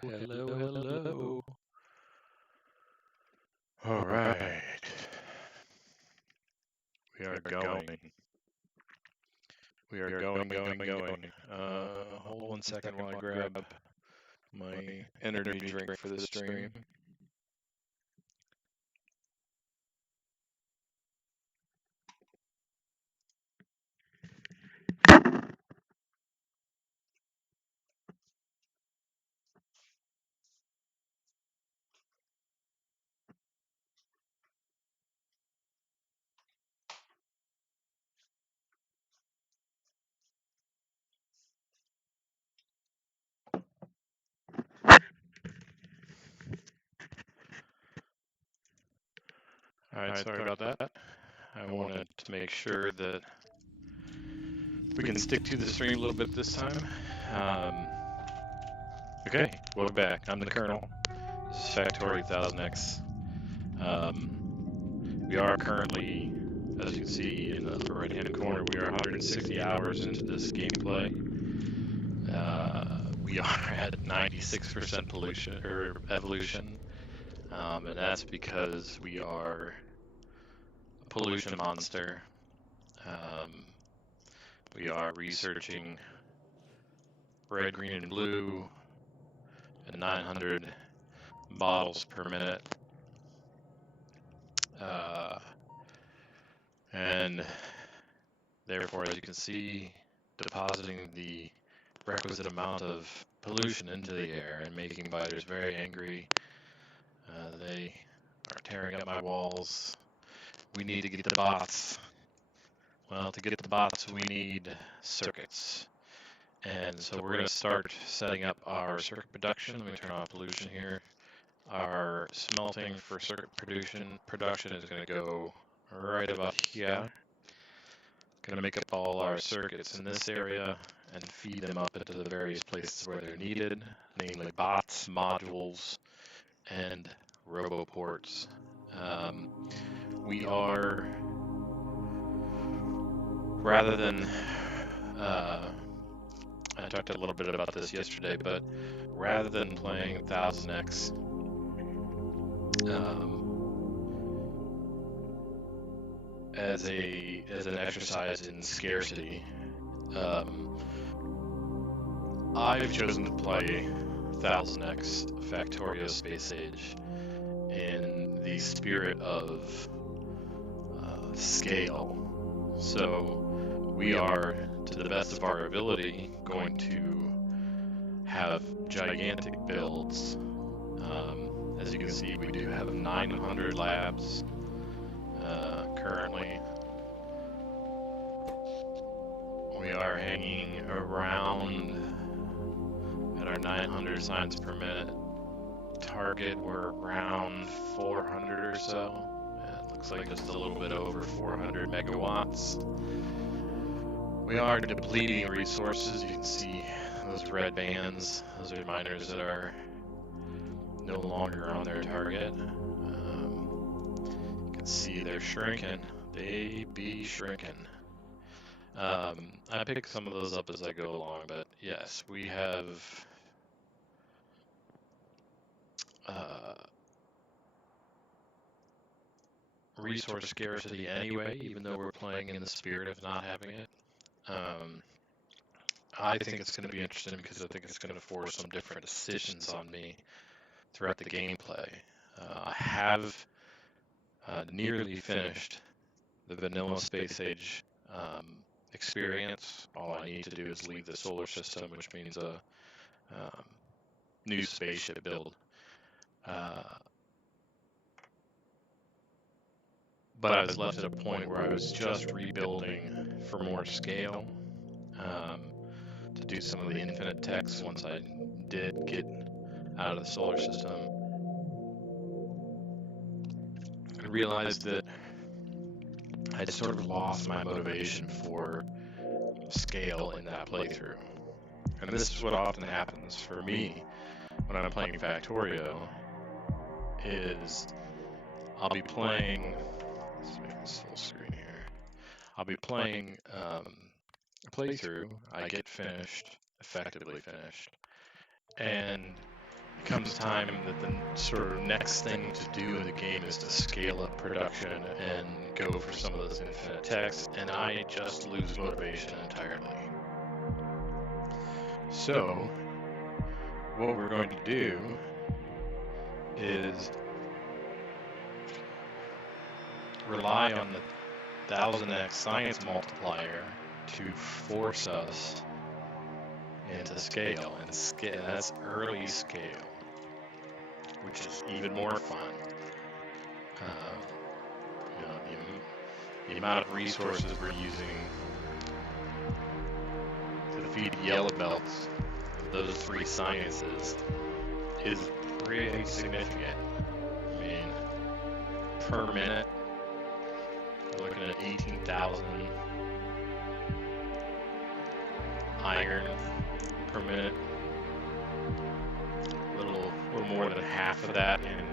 Hello, hello, hello. All right. We are going. We are going. Hold 1 second while I grab my energy drink for the stream. All right, sorry about that. I wanted to make sure that we can stick to the stream a little bit this time. Okay, welcome back. I'm the Colonel. This is Factorio 1000X. We are currently, as you can see in the upper right-hand corner, we are 160 hours into this gameplay. We are at 96% pollution or evolution, and that's because we are a pollution monster. We are researching red, green, and blue at 900 bottles per minute, and therefore, as you can see, depositing the requisite amount of pollution into the air and making biters very angry. They are tearing up my walls. We need to get the bots. Well, to get the bots, we need circuits. And so we're going to start setting up our circuit production. Let me turn off pollution here. Our smelting for circuit production is going to go right about here. Going to make up all our circuits in this area and feed them up into the various places where they're needed, namely bots, modules, and roboports. We are, rather than, I talked a little bit about this yesterday, but rather than playing 1000X, as an exercise in scarcity, I've chosen to play 1000X Factorio Space Age in the spirit of scale. So we are, to the best of our ability, going to have gigantic builds. As you can see, we do have 900 labs currently. We are hanging around at our 900 signs per minute target. We're around 400 or so. It looks like just a little bit over 400 megawatts. We are depleting resources. You can see those red bands. Those are miners that are no longer on their target. You can see they're shrinking. They be shrinking. I pick some of those up as I go along, but yes, we have resource scarcity anyway, even though we're playing in the spirit of not having it. I think it's going to be interesting because I think it's going to force some different decisions on me throughout the gameplay. I have nearly finished the vanilla Space Age experience. All I need to do is leave the solar system, which means a new spaceship build. But I was left at a point where I was just rebuilding for more scale to do some of the infinite techs once I did get out of the solar system. I realized that I'd sort of lost my motivation for scale in that playthrough. And this is what often happens for me when I'm playing Factorio, is I'll be playing, let's make this full screen here. I'll be playing a playthrough, I get finished, effectively finished, and it comes time that the sort of next thing to do in the game is to scale up production and go for some of those infinite techs, and I just lose motivation entirely. So, what we're going to do is rely on the 1000x science multiplier to force us into scale, and that's early scale, which is even more fun. You know, the amount of resources we're using to feed the yellow belts of those 3 sciences is really significant. I mean, per minute, we're looking at 18,000 iron per minute. A little more than half of that in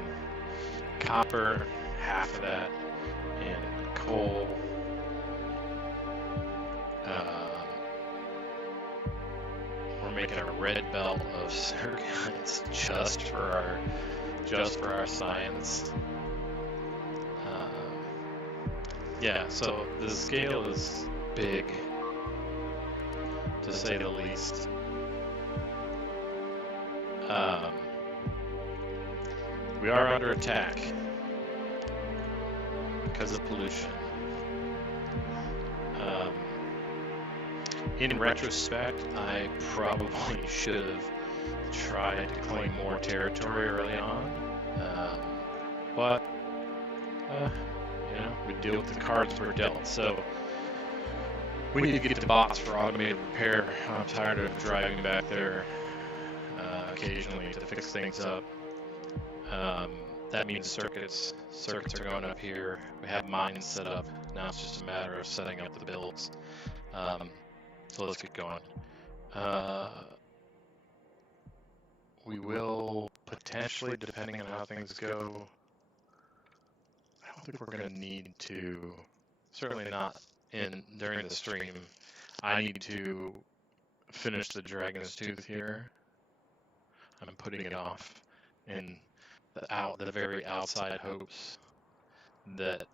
copper, half of that in coal. We're making a red belt of circuits just for our science. Yeah, so the scale is big, to say the least. We are under attack because of pollution. In retrospect, I probably should have tried to claim more territory early on, but you know, we deal with the cards we're dealt. So we need to get the bots for automated repair. I'm tired of driving back there occasionally to fix things up. That means circuits are going up here. We have mines set up. Now it's just a matter of setting up the builds. So let's get going. We will potentially, depending on how things go, I don't think we're going to need to, certainly not during the stream, I need to finish the Dragon's Tooth here. I'm putting it off in the very outside hopes that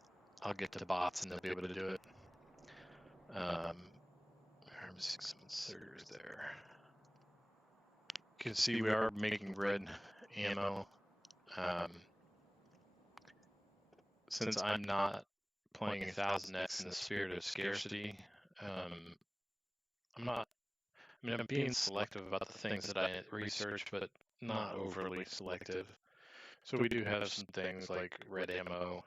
I'll get to bots and they'll be able to do it. I'm seeing some inserters there. You can see we are making red ammo. Since I'm not playing 1000x in the spirit of scarcity, I'm being selective about the things that I research, but not overly selective. So we do have some things like red ammo.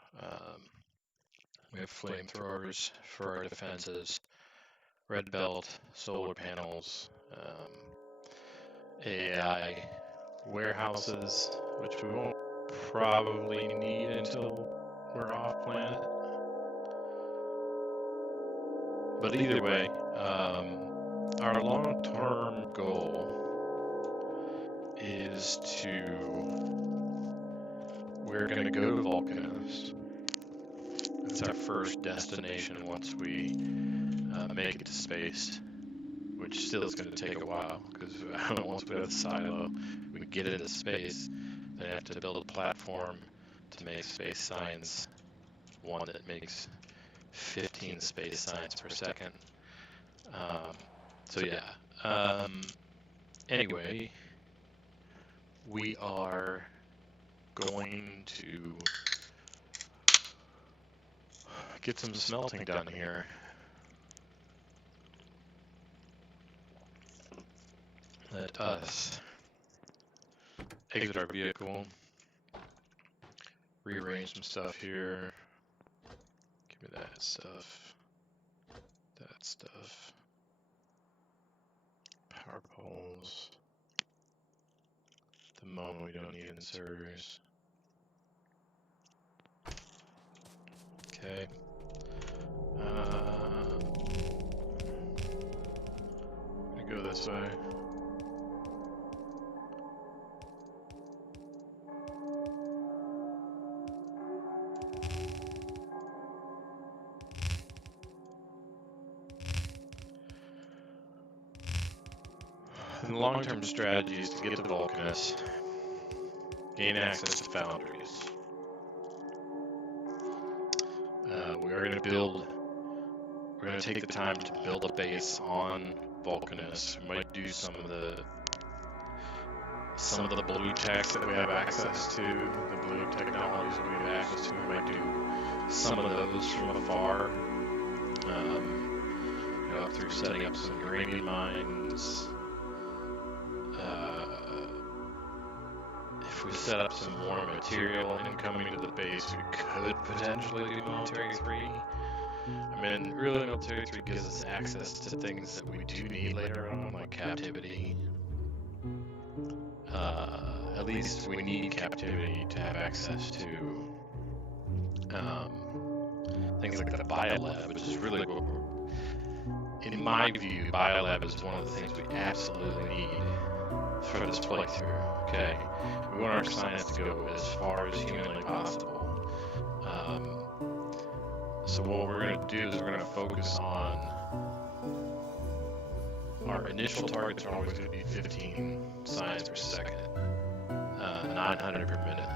We have flamethrowers for our defenses, red belt, solar panels, AI warehouses, which we won't probably need until we're off planet. But either way, our long-term goal is we're going to go to Volcanos. That's our first destination once we make it to space, which still is going to take a while, because once we have the silo, we get into space, then have to build a platform to make space science, one that makes 15 space science per second. So yeah, anyway, we are going to get some smelting done here. Let us exit our vehicle, rearrange some stuff here. Give me that stuff, power poles. At the moment we don't need inserters. Okay. I'm gonna go this way. And the long-term strategy is to get to Vulcanus, gain access to foundries. We're going to take the time to build a base on Vulcanus. We might do some of the blue techs that we have access to, the blue technologies that we have access to. We might do some of those from afar, up through setting up some uranium mines. If we set up some more material incoming to the base, we could potentially do Military 3. I mean, really, Military 3 gives us access to things that we do need later on, like captivity. At least we need captivity to have access to things like the biolab, which is really what in my view, biolab is one of the things we absolutely need for this playthrough. Okay, we want our science to go as far as humanly possible. So what we're going to do is we're going to focus on our initial targets are always going to be 15 science per second, 900 per minute.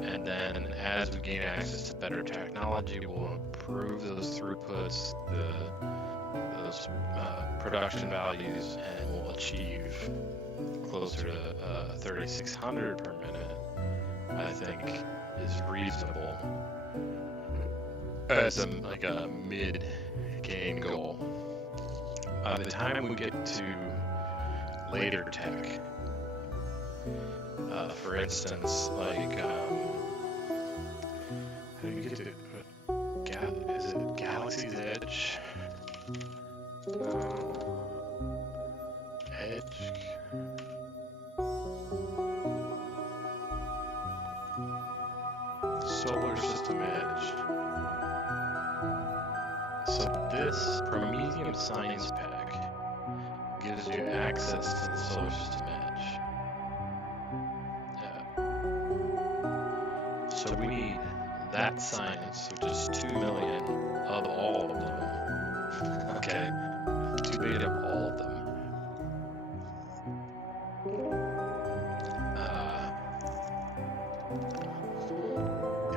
And then as we gain access to better technology, we'll improve those throughputs, those production values, and we'll achieve closer to 3,600 per minute, I think is reasonable as a mid-game goal. By the time we get to later tech, for instance, like, how do you get to, is it Galaxy's Edge? Edge? Solar System Edge. So this Prometheum Science Pack gives you access to the Solar System Edge. So we need that science, which is 2 million of all of them. Okay, 2 million of all of them.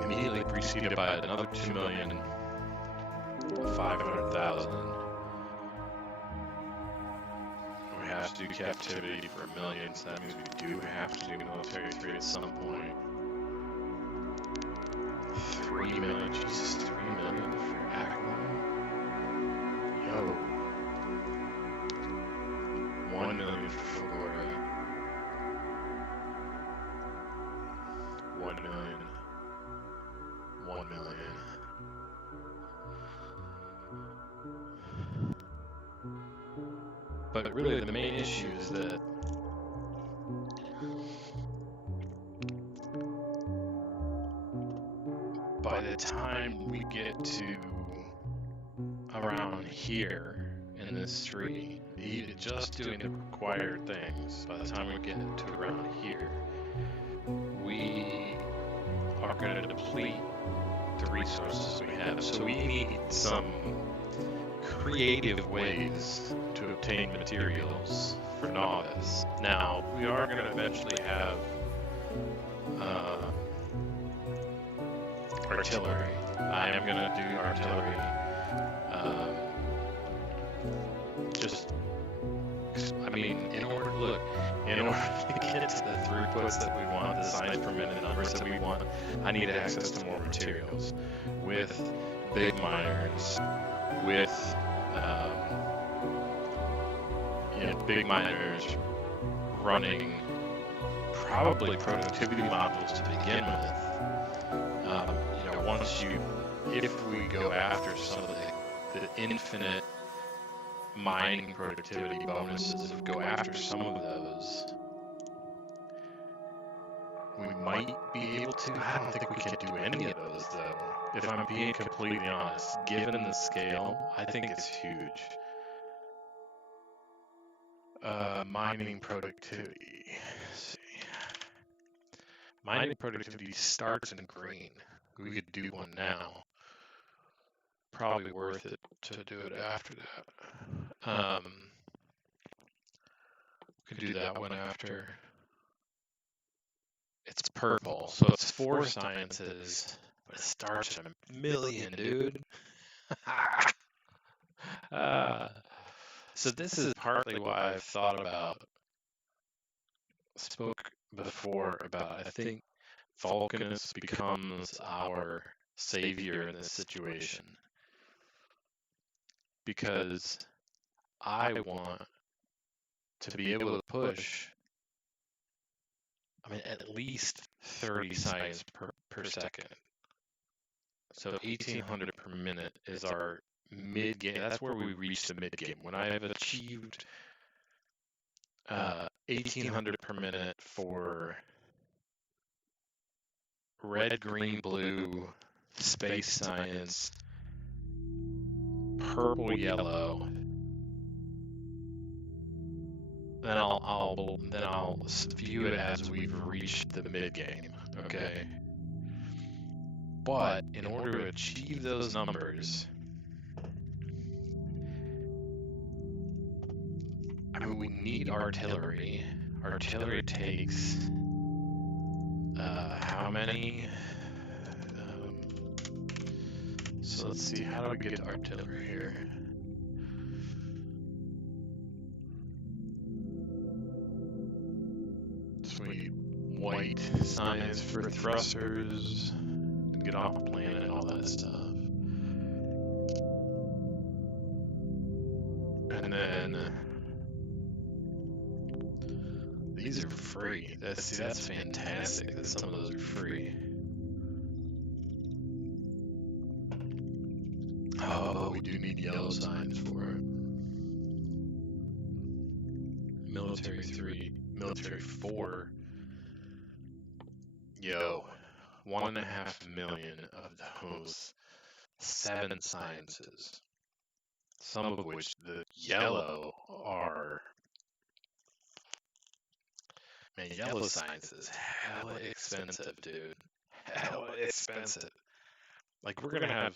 Immediately preceded by another 2,500,000. We have to do captivity for 1 million, so that means we do have to do Military 3 at some point. 3 million, Jesus, 3 million for Aquilon. Yo. 1 million for Florida. 1 million. 1 million. But really, the main issue is that by the time we get to around here in this tree, just doing the required things, by the time we get to around here, we are going to deplete the resources we have. So we need some creative ways to obtain materials for Novice. Now, we are going to eventually have artillery. I am going to do artillery. In order to get to the throughputs that we want, the science per minute numbers that we want, I need access to more materials. With big miners, with big miners running probably productivity modules to begin with. If we go after some of the infinite mining productivity bonuses, if we go after some of those, we might be able to. I don't think we can do any of those, though. If I'm being completely honest, given the scale, I think it's huge. Mining productivity. Let's see. Mining productivity starts in green. We could do one now. Probably worth it to do it after that. We could do that one after. It's purple. So it's 4 sciences, but it starts at 1,000,000, dude. So this is partly why I've spoke before about, I think Vulcanus becomes our savior in this situation. Because I want to be able to push, at least 30 science per second. So 1,800 per minute is our mid-game. That's where we reach the mid-game. When I have achieved 1,800 per minute for red, green, blue, space science, purple, yellow, then I'll view it as we've reached the mid-game, okay? But in order to achieve those numbers, we need artillery. Artillery takes how many? So let's see, how do we get artillery here? So we need white science for thrusters, and get off the planet, all that stuff. And then these are free. That's fantastic that some of those are free. Oh, but we do need yellow signs for it. Military 3, military 4. Yo, 1.5 million of those 7 sciences. Some of which the yellow are. Man, yellow science is hella expensive, dude. Hella expensive. Like, we're gonna have.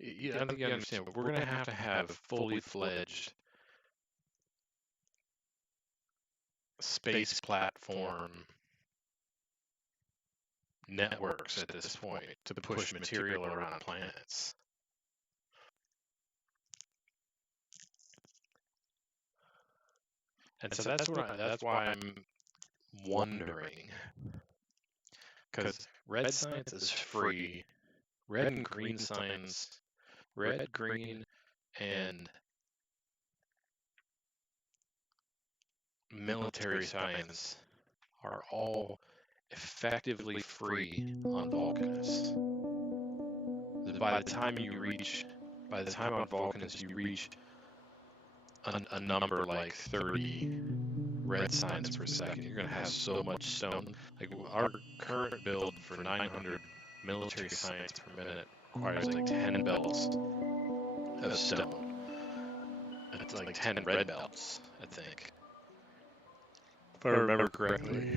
I don't think you understand, but we're gonna have fully fledged space platform networks at this point to push material around planets. And so that's why I'm wondering, because red science is free, red and green science, red, green, and military science are all effectively free on Vulcanus. By the time on Vulcanus you reach a number like 30 red science per second, you're going to have so much stone. Like, our current build for 900 military science per minute requires like 10 belts of stone. It's like 10 red belts, I think, if I remember correctly.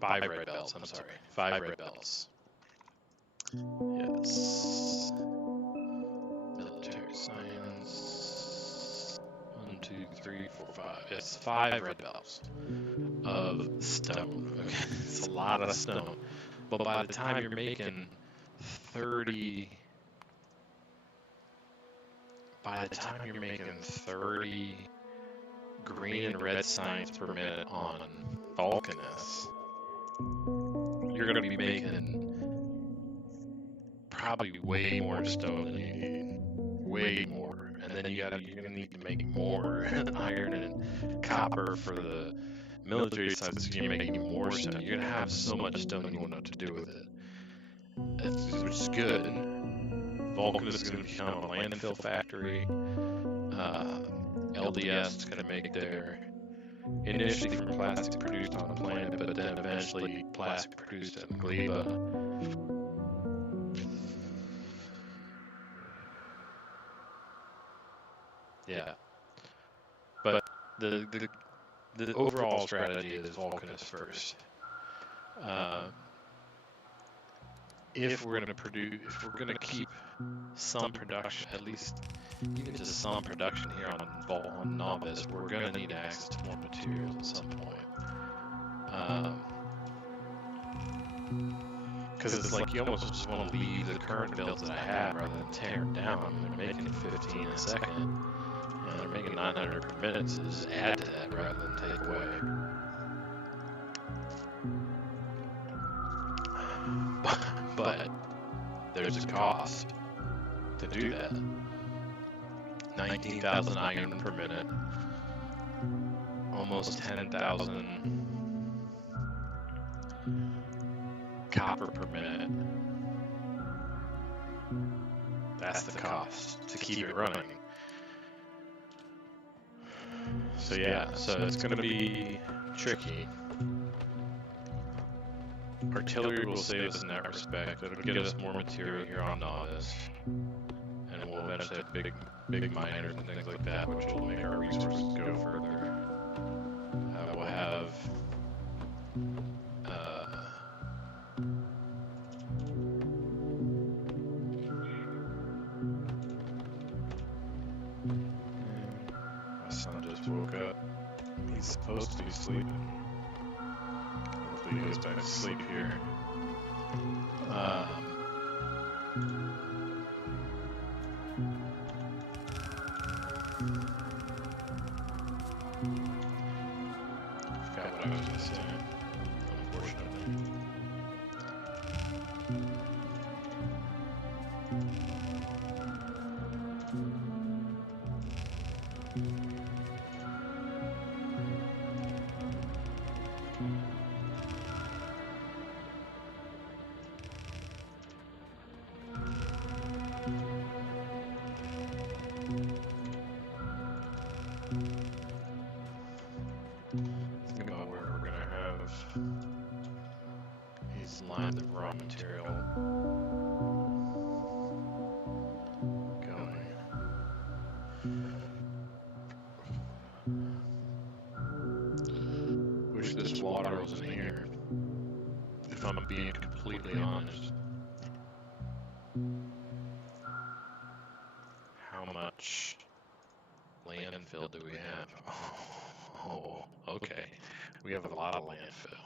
5 red belts, I'm sorry. 5 red belts. Yes. Military science. 1, 2, 3, 4, 5. Yes, 5 red belts of stone. Okay, it's a lot of stone. But by the time you're making 30 green and red science per minute on Vulcanus, you're going to be making probably way more stone than you need. Way more. And then you're going to need to make more iron and copper for the military side, so you're making more stone. You're going to have so much stone you won't know what to do with it. Which is good. Vulcanus is going to become a landfill factory. LDS is going to make their, initially from plastic produced on the planet, but then eventually plastic produced at Gleba. Yeah. But the overall strategy is Vulcanus first. If we're going to keep some production, at least even just some production here on Novice, we're going to need access to more materials at some point. Because it's like you almost just want to leave the current builds that I have rather than tear them down. I mean, they're making 15 a second, and they're making 900 per minute, so just add to that rather than take away. But there's a cost to do that. 19,000 iron per minute, almost 10,000 copper per minute. That's the cost to keep it running. So yeah, so it's going to be tricky. Artillery will save us in that respect. It'll get us more material here on Novice, and we'll eventually have big miners and things like that, which will make our resources go further. We'll have my son just woke up. He's supposed to be sleeping. Hopefully he goes back to sleep here. Forgot what I was going to say, unfortunately. Think about where we're going to have these lines of raw material going. Wish this water was in here, if I'm being completely honest. How much landfill do we have? Oh, okay. We have a lot of landfill.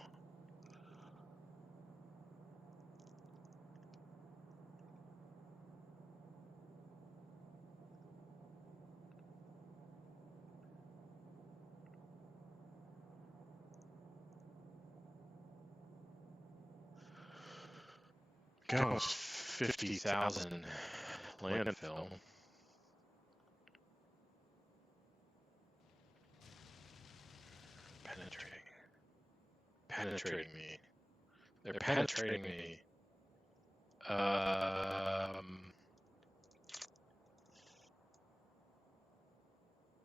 Got almost 50,000 landfill. Penetrating me. They're penetrating me.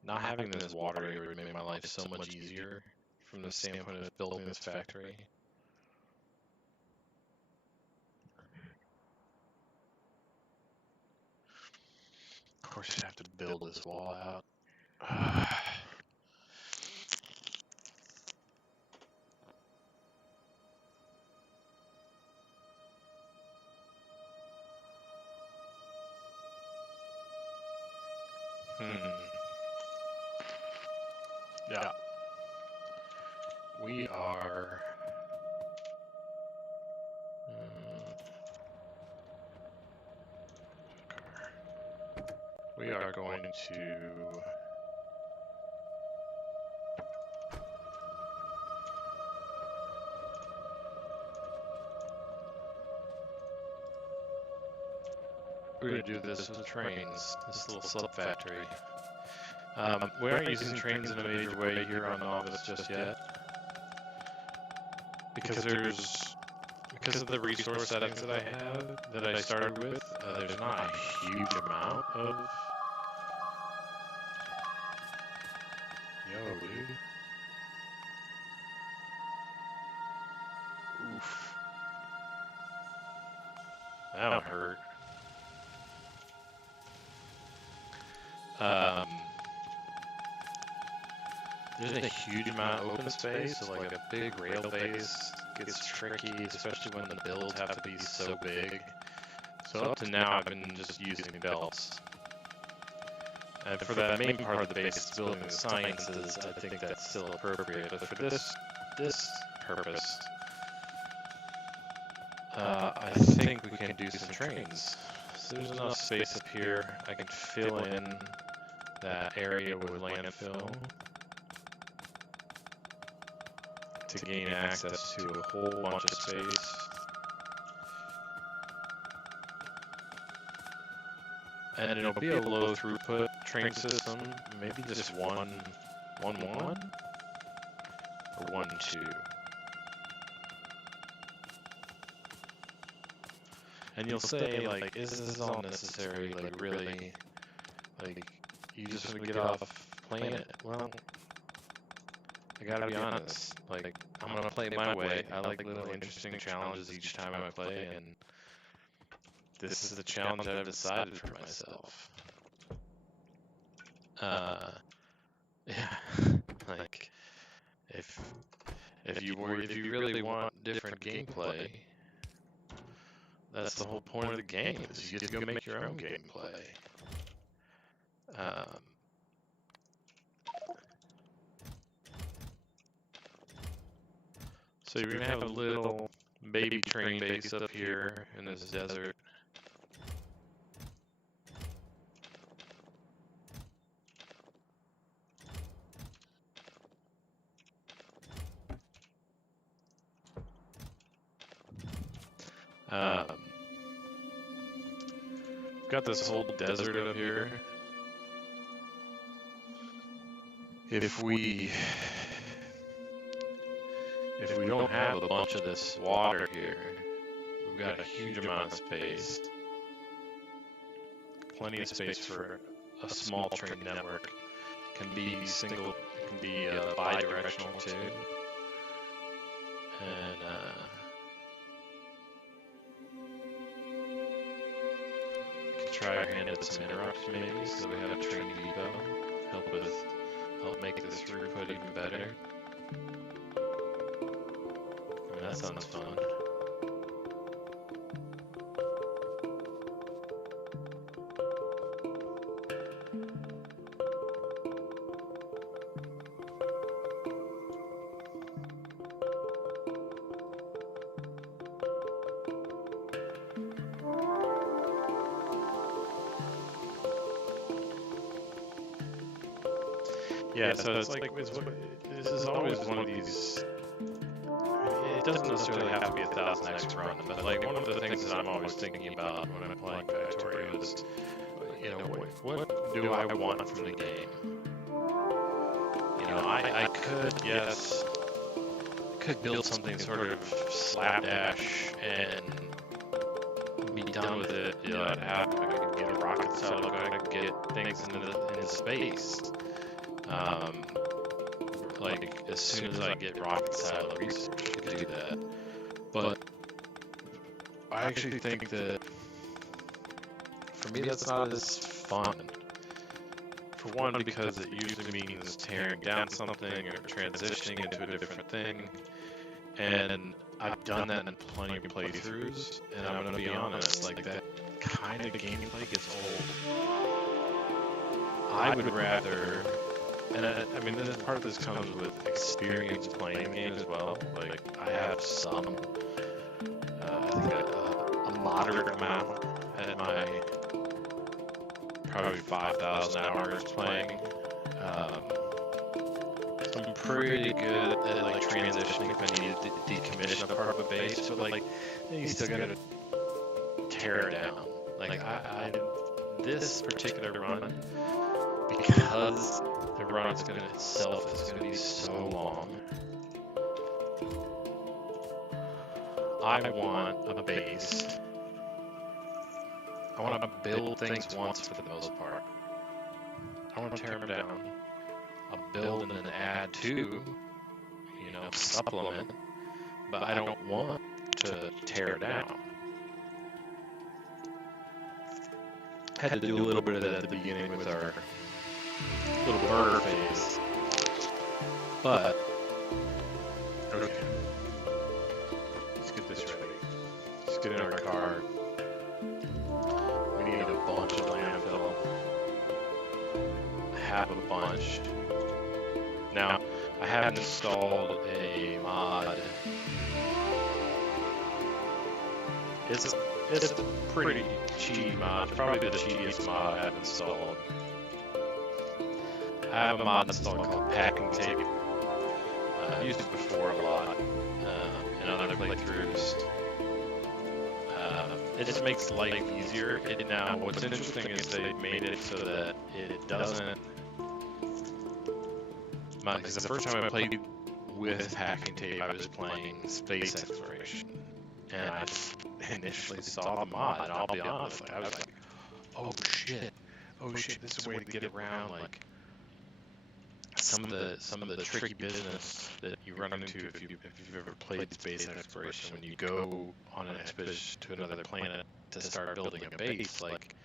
Not having this water here would make my life so much easier from the standpoint of building this factory. Of course, you have to build this wall out. Yeah. We are... we are going to... we're going to do this with trains, this little sub-factory. We aren't using trains in a major way here on Novice just yet. Because of the resource settings that I have, that I started with, there's not a huge amount of... Yo, dude. Oof. That would hurt. There's a huge amount of open space, so like a big rail base gets tricky, especially when the builds have to be so big. So up to now I've been just using belts. And for that main part of the base, building the sciences, I think that's still appropriate. But for this purpose, I think we can do some trains. So there's enough space up here. I can fill in that area with landfill to gain access to a whole bunch of space. And it'll be a low throughput train system, maybe just one, or 1-2. And you'll say, like, is this all necessary? Like, really? Like, you just want to get off playing it? Well, I gotta be honest. Like, I'm gonna play my way. I like little interesting challenges each time I play, and this is the challenge I've decided for myself. Yeah, like, if you really want different gameplay, that's the whole point of the game, is you get to go make your own gameplay. So you're gonna have a little baby train base up here in this desert. Got this whole desert up here. If we don't have a bunch of this water here, we've got a huge amount of space. Plenty of space for a small train network. Can be bi-directional too. And we can try our hand at some interrupts maybe, so we have a train depot. Help make this throughput even better. I mean, that sounds fun. Yeah, so it's like, this is always one of these, it doesn't necessarily have to be a 1000x run, but like one of the things that I'm always thinking about when I'm playing Factorio is, you know, what do I want from the game? You know, I could build something sort of slapdash and be done with it. You know, I could get a rocket silo, I could get things into space. Like, as soon as I get rocket silo research, I could do that. But I actually think that, for me, that's not as fun. For one, because it usually means tearing down something or transitioning into a different thing. And I've done that in plenty of playthroughs, and I'm gonna be honest, like, that kind of gameplay gets old. I would rather... And I mean, part of this comes with experience playing the game as well. Like, I have some, I think a moderate amount at my probably 5,000 hours playing. So I'm pretty good at like transitioning if I need to decommission a part of a base, but like, then you still gotta tear it down. Like, this particular run, because the run itself is going to be so long, I want a base. I want to build things once for the most part. I want to tear them down. I'll build and then add to, you know, supplement, but I don't want to tear down. Had to do a little bit of that at the beginning with our little burger phase, but okay, let's get this ready. Let's get in our car. We need a bunch of landfill. have a bunch. Now, I haven't installed a mod. It's a pretty cheap mod. It's probably the cheapest mod I have installed. I have a mod installed called Packing Tape. I've used it before a lot in other playthroughs. It just makes life easier. Now, what's interesting is they made it so that it doesn't. Because the first time I played with Packing Tape, I was playing space exploration, and I initially saw the mod, and I'll be honest, I was like, oh shit, this is a way to get around like some of the tricky business that you run into if you've ever played space exploration. When you go on an expedition to another planet to start building a base, like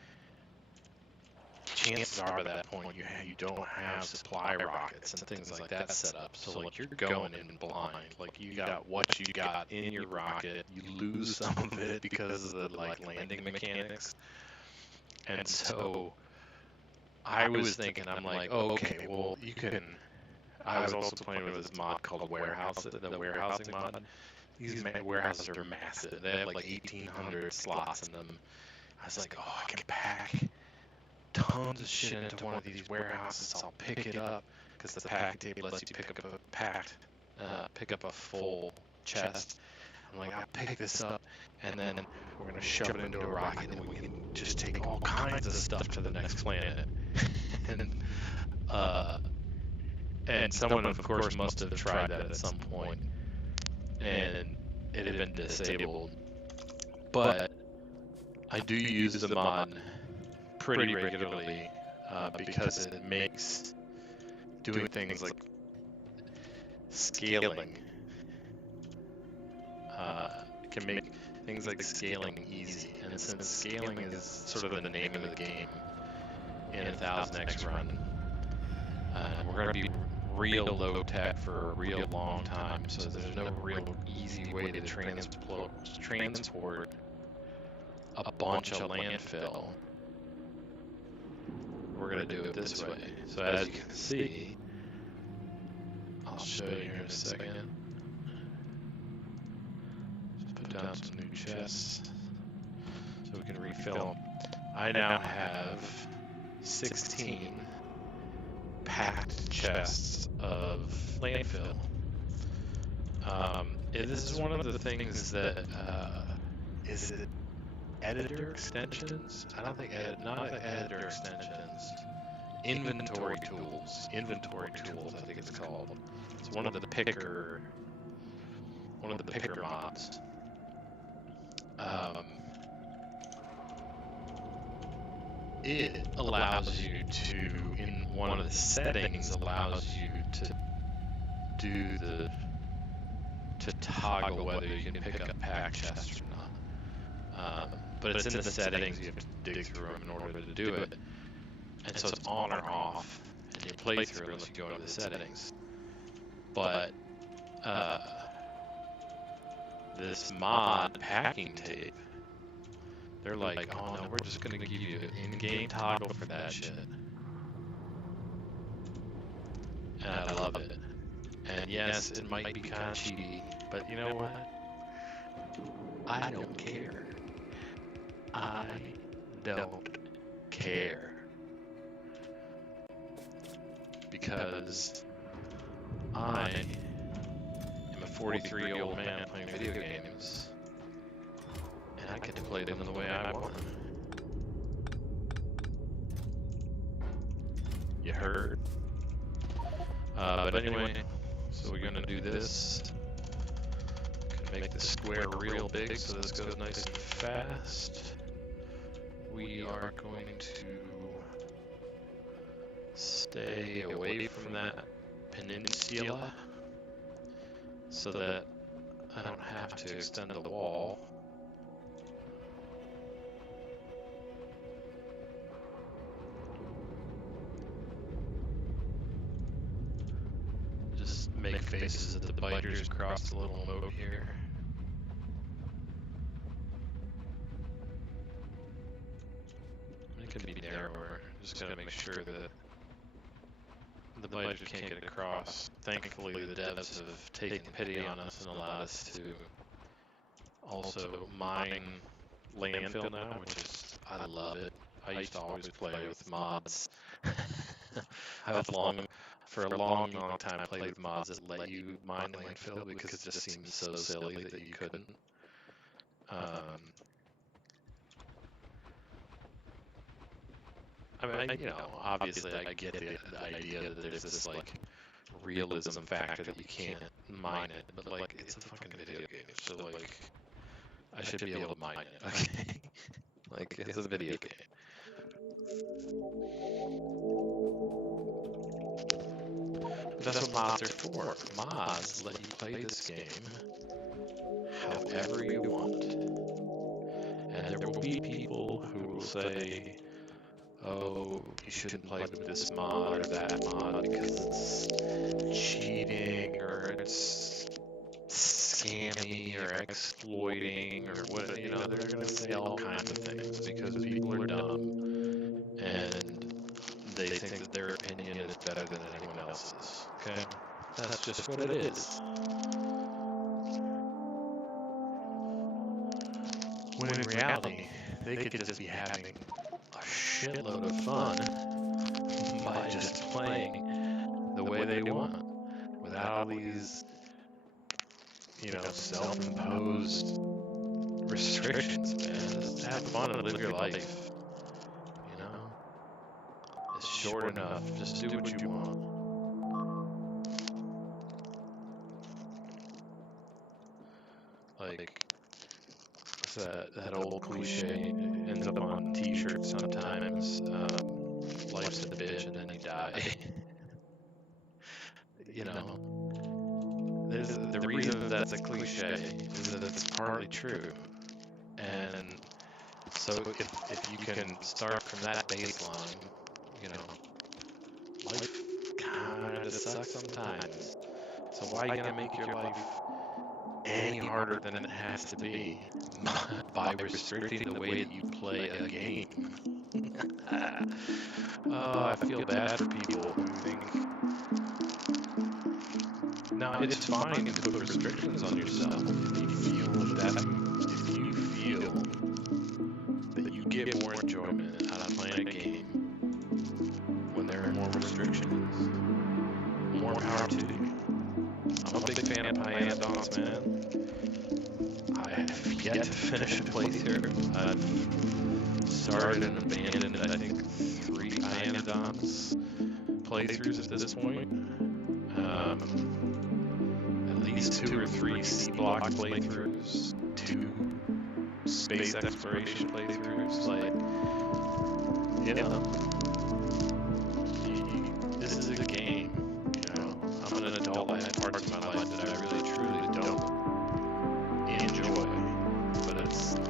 chances are by that point you don't have supply rockets and things like that set up. So like you're going in blind. Like you got what you got in your rocket. You lose some of it because of the like landing mechanics. And so I was thinking, I'm like, oh, okay, well you can. I was also playing with this mod called the warehousing mod. These warehouses are massive. They have like 1,800 slots in them. I was like, oh, I can pack tons of shit into one of these warehouses. I'll pick it up because the packing tape lets you pick up a full chest. I'm like, I'll pick this up, and then we're gonna shove it into a rocket, and we can just take all kinds of stuff to the next planet. and someone, of course, must have tried that at some point, and it had been disabled. But I do use the mod pretty regularly because it makes doing things like scaling can make things like scaling easy. And since scaling is sort of the name of the game in 1000X run, we're going to be real low tech for a real long time, so there's no real easy way to transport a bunch of landfill. We're going to do it this way. So as you can see, I'll show you here in a second. Just put down some new chests so we can refill them. I now have 16 packed chests of landfill. This is one of the things that is it editor extensions? I don't think not editor extensions. Inventory tools, I think it's called. It's one of the picker mods. It allows you to, in one of the settings, allows you to toggle whether you can pick up pack chests or not. But it's in the settings, you have to dig through them in order to do it. And so it's on or off in your playthrough unless you go into the settings. But this mod Packing Tape, they're like, oh no, we're just gonna give you an in-game toggle for that shit. And I love it. And yes, it might be kind of cheaty, but you know what? I don't care. I don't care. Because I am a 43-year-old man playing video games, and I get to play them the way I want. You heard? But anyway, so we're gonna do this. Gonna make the square real big so this goes nice and fast. We are going to stay away from that peninsula so that I don't have to extend the wall. Just make faces at the biters across the little moat here. It can be narrower. Just gotta make sure that the biters can't get across. Thankfully, the devs have taken pity on us and allowed us to also mine landfill now, which is, I love it. I used to always play with mods. I've for a long time, played with mods that let you mine landfill because it just seems so silly that you couldn't. I mean, obviously I get the idea that there's this like realism factor that you can't mine it, but like it's a fucking video game, so like I should be able to mine it, okay? Like it's a video game. But that's what mods are for. Mods let you play this game however you want. And there will be people who will say, oh, you shouldn't play with this mod or that mod because it's cheating or it's scammy or exploiting or what, they're going to say all kinds of things because people are dumb and they think that their opinion is better than anyone else's, okay? That's just what it is. When in reality, they could just be having a shitload of fun by just playing the way they want without all these, self-imposed restrictions, man. Just have fun and live your life. It's short enough. Just do what you want. Like, what's that old cliche ends up on t-shirts sometimes. Life's a bitch and then you die. The reason that's a cliche is that it's partly true. And so if you can start from that baseline, life kind of sucks sometimes. So why are you gonna make your life any harder than it has to be by restricting the way that you play a game? Oh, I feel bad for people who think. No, it's fine to put restrictions on yourself if you feel that you get more enjoyment out of playing a game when there are more restrictions. More power to you. I'm a big fan of high add-ons, man. I have yet to finish a playthrough. I've started and abandoned, I think, 3 high add-ons playthroughs at this point. At least 2 or 3 C-block playthroughs, 2 space exploration playthroughs. Like, this is a game. I'm an adult. I have parts of my life that I really truly don't enjoy, but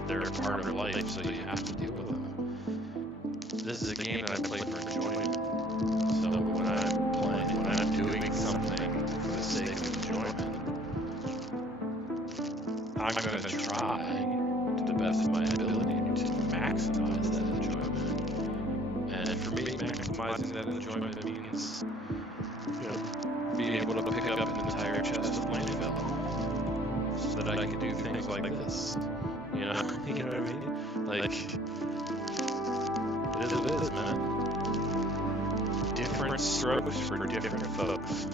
they're a part of life, so you have to deal with them. This is a game that I play for enjoyment. So when I'm doing something for the sake of enjoyment, I'm going to try to the best of my ability to maximize that enjoyment. And for me, maximizing that enjoyment means, being able to pick up an entire chest of landfill so that I can do things like this. You know what I mean? Like, it is what it is, man. Different strokes for different folks.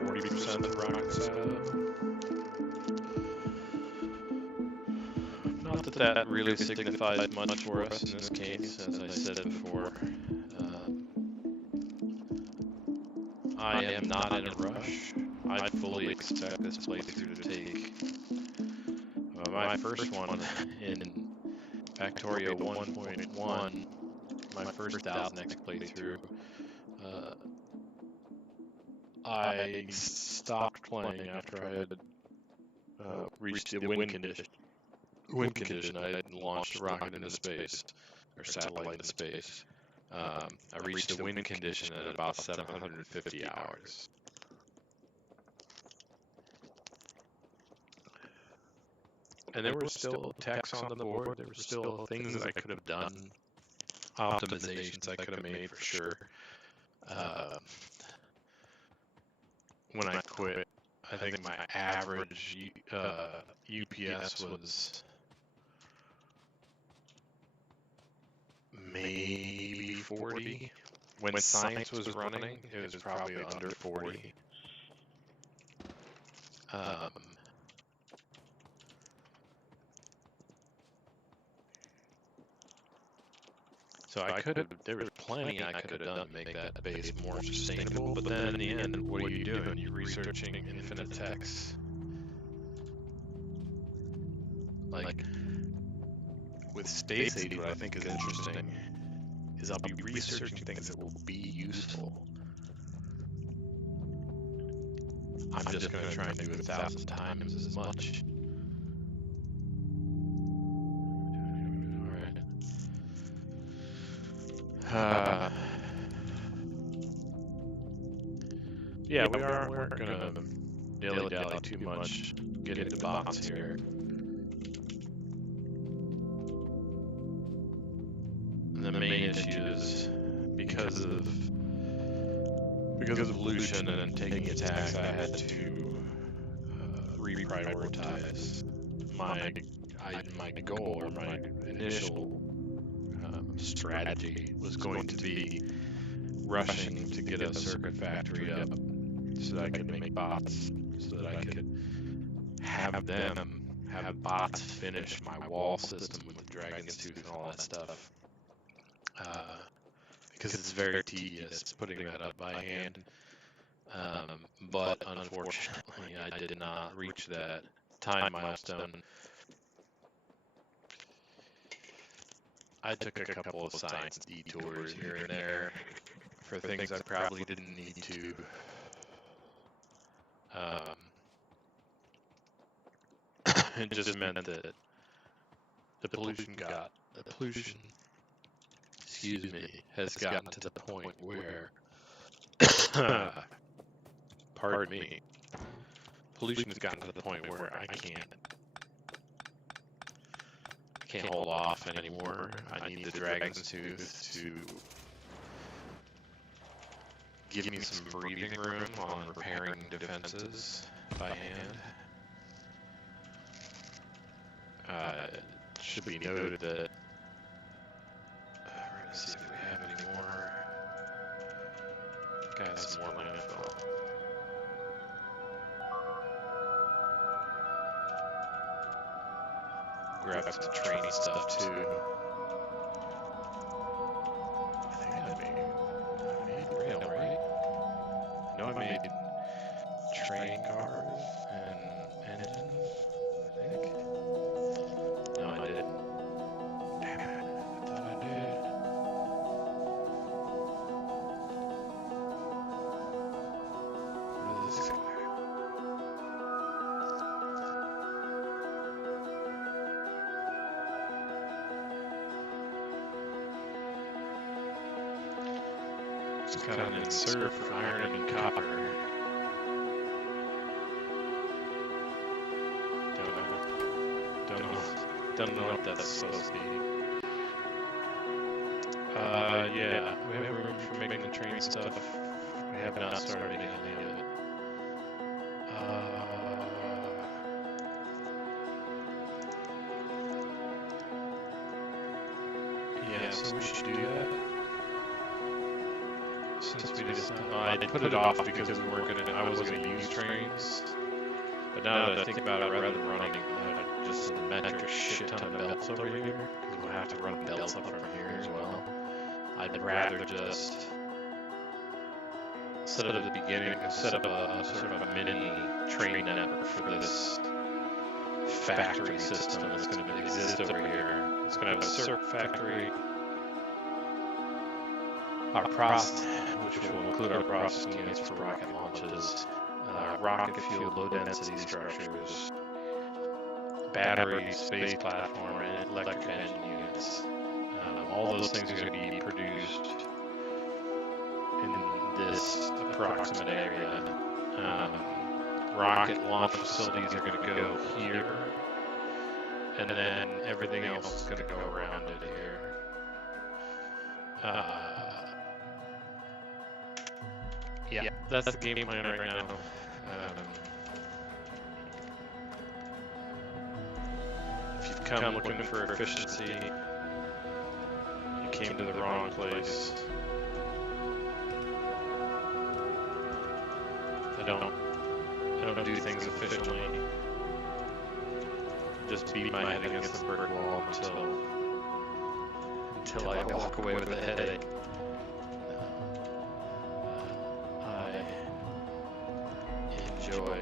40% of rocket setup. Not that really signifies much for us in this case, as I said before. I am not in a rush. I fully expect this playthrough to take my first one in Factorio 1.1, my first 1000x playthrough. I stopped playing after I had reached the win condition. wind condition, I had launched a rocket into space, or satellite into space. I reached the wind condition at about 750 hours. And there were still techs on the board. There were still things that I could have done, optimizations I could have made for sure. When I quit, I think my average UPS was maybe 40. When science was running, it was probably under 40. So I could have, there was plenty I could have done to make that base more sustainable, but then in the end, what are you doing? You're researching infinite techs. Like, with space age, what I think is interesting is I'll be researching things that will be useful. I'm just going to try and do 1,000 times as much. Alright. Yeah, we aren't going to dilly-dally too much, get into bots here. And the main issue is because of Lucian and taking attacks, I had to reprioritize my goal, or my initial strategy was going to be rushing to get a circuit factory up so that I could make bots, so that I could have bots finish my wall system with the Dragon's Tooth and all that stuff. Because it's very tedious putting that up by hand. But unfortunately, I did not reach that time milestone. I took a couple of science detours here and there for things I probably didn't need to. It just meant that the pollution, has gotten to the point where, pardon me, pollution has gotten to the point where I can't hold off anymore. I need the Dragon's Tooth to give me some breathing room on repairing defenses by hand. It should be noted that we're gonna see if we have any more. Got some more landfill. Grab some training stuff too. I think I made rail, right? No, I made train cars and engines, I think. No, I didn't. Damn it, I thought I did. Where is this guy? It's got an insert for iron and copper. Don't know what that's supposed to be. Yeah, we have room for making the train stuff. We have not started making any of it. Yeah, so we should do that. Since we just, I put it off because we weren't gonna, I wasn't gonna use trains. But now that I think about it, rather than running just a metric shit ton of belts over here, because we'll have to run belts up from here as well, I'd rather just set up at the beginning, set up a sort of a mini train network for this factory system that's going to exist over here. It's going to have a circuit factory, our process, which will include our processing units for rocket launches, rocket fuel low density structures, battery, space platform, and electric engine units. All those things are going to be produced in this approximate area. Rocket launch facilities are going to go here, and then everything else is going to go around it here. Yeah, that's the game plan right now. If you've come looking for efficiency, you came to the wrong place. I don't do things efficiently. Just beat my head against the brick wall until I walk away with a headache. I enjoy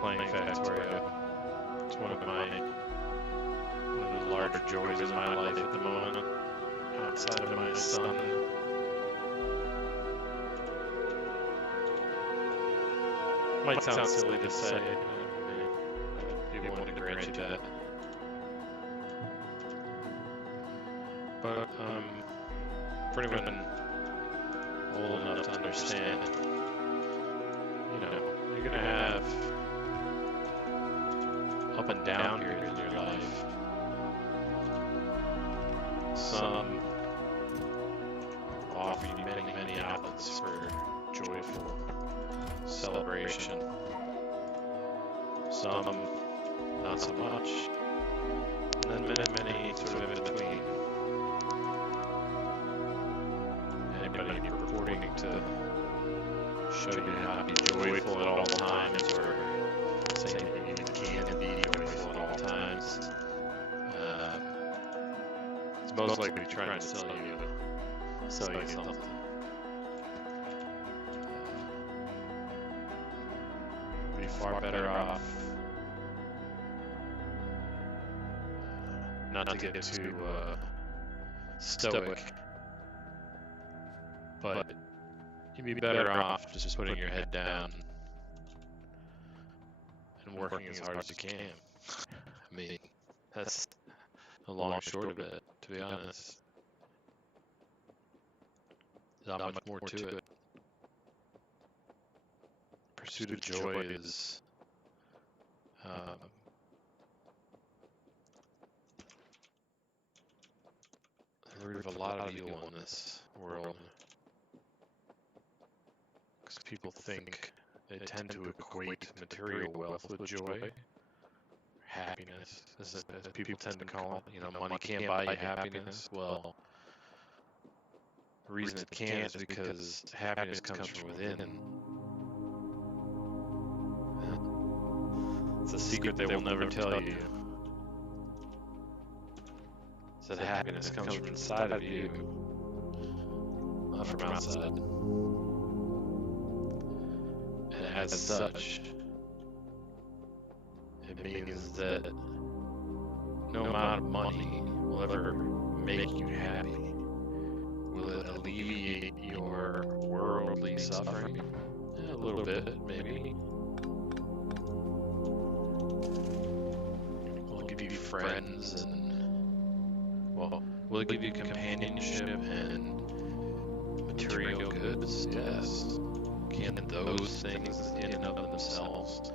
playing Factorio. It's one of the larger joys in my life at the moment, outside of my son. Might sound silly to say, I'd be willing to grant you that. But for anyone old enough to understand, you're gonna have up and down periods in your life. Some offer you many outlets for joyful celebration. Some not so much. And then many sort of in between. Anybody purporting to show you how to be joyful at all times, or saying that you can be joyful at all times, it's most likely trying to sell you something. Be far better off not to get too stoic, but you'd be better off just putting your head down and working as hard as you can. I mean, that's the long and short of it, to be honest. There's not much more to it. Pursuit of joy is the root of a lot of evil in this world. Because people think they tend to equate material wealth with joy, happiness, as people tend to call it. Money can't buy you happiness. Well, the reason it can is because happiness comes from within. It's a secret they will never tell you. It's that happiness comes from inside of you, not from outside. And as such, it means that no amount of money will ever make you happy. Will it alleviate your worldly suffering? A little bit, maybe. Will it give you friends will it give you companionship and material goods? Yes. Can those things in and of themselves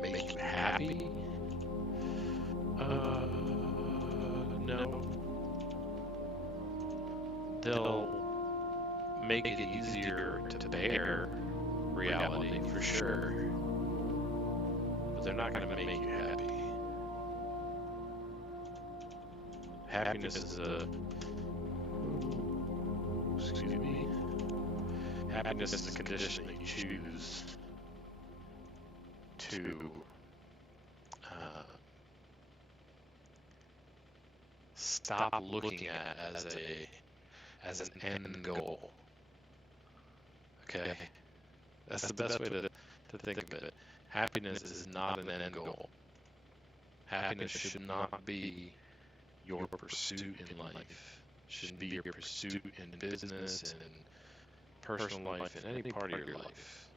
make you happy? No. They'll make it easier to bear reality, for sure. But they're not going to make you happy. Happiness is happiness is a condition that you choose to stop looking at as an end goal. Okay? That's the best way to think of it. Happiness is not an end goal. Happiness should not be your pursuit in life. It shouldn't be your pursuit in business and personal life, in any part of your life.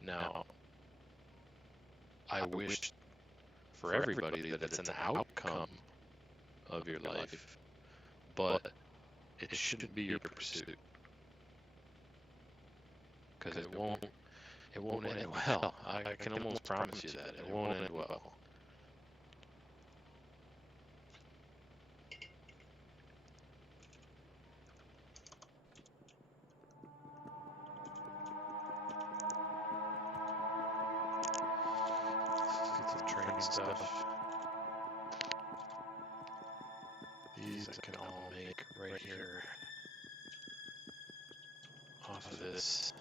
Now, I wish for everybody that it's an outcome of your life, but it shouldn't be your pursuit, because it won't end well. I can almost promise you that it won't end well. Let's get some training stuff. These I can all make right here off of this.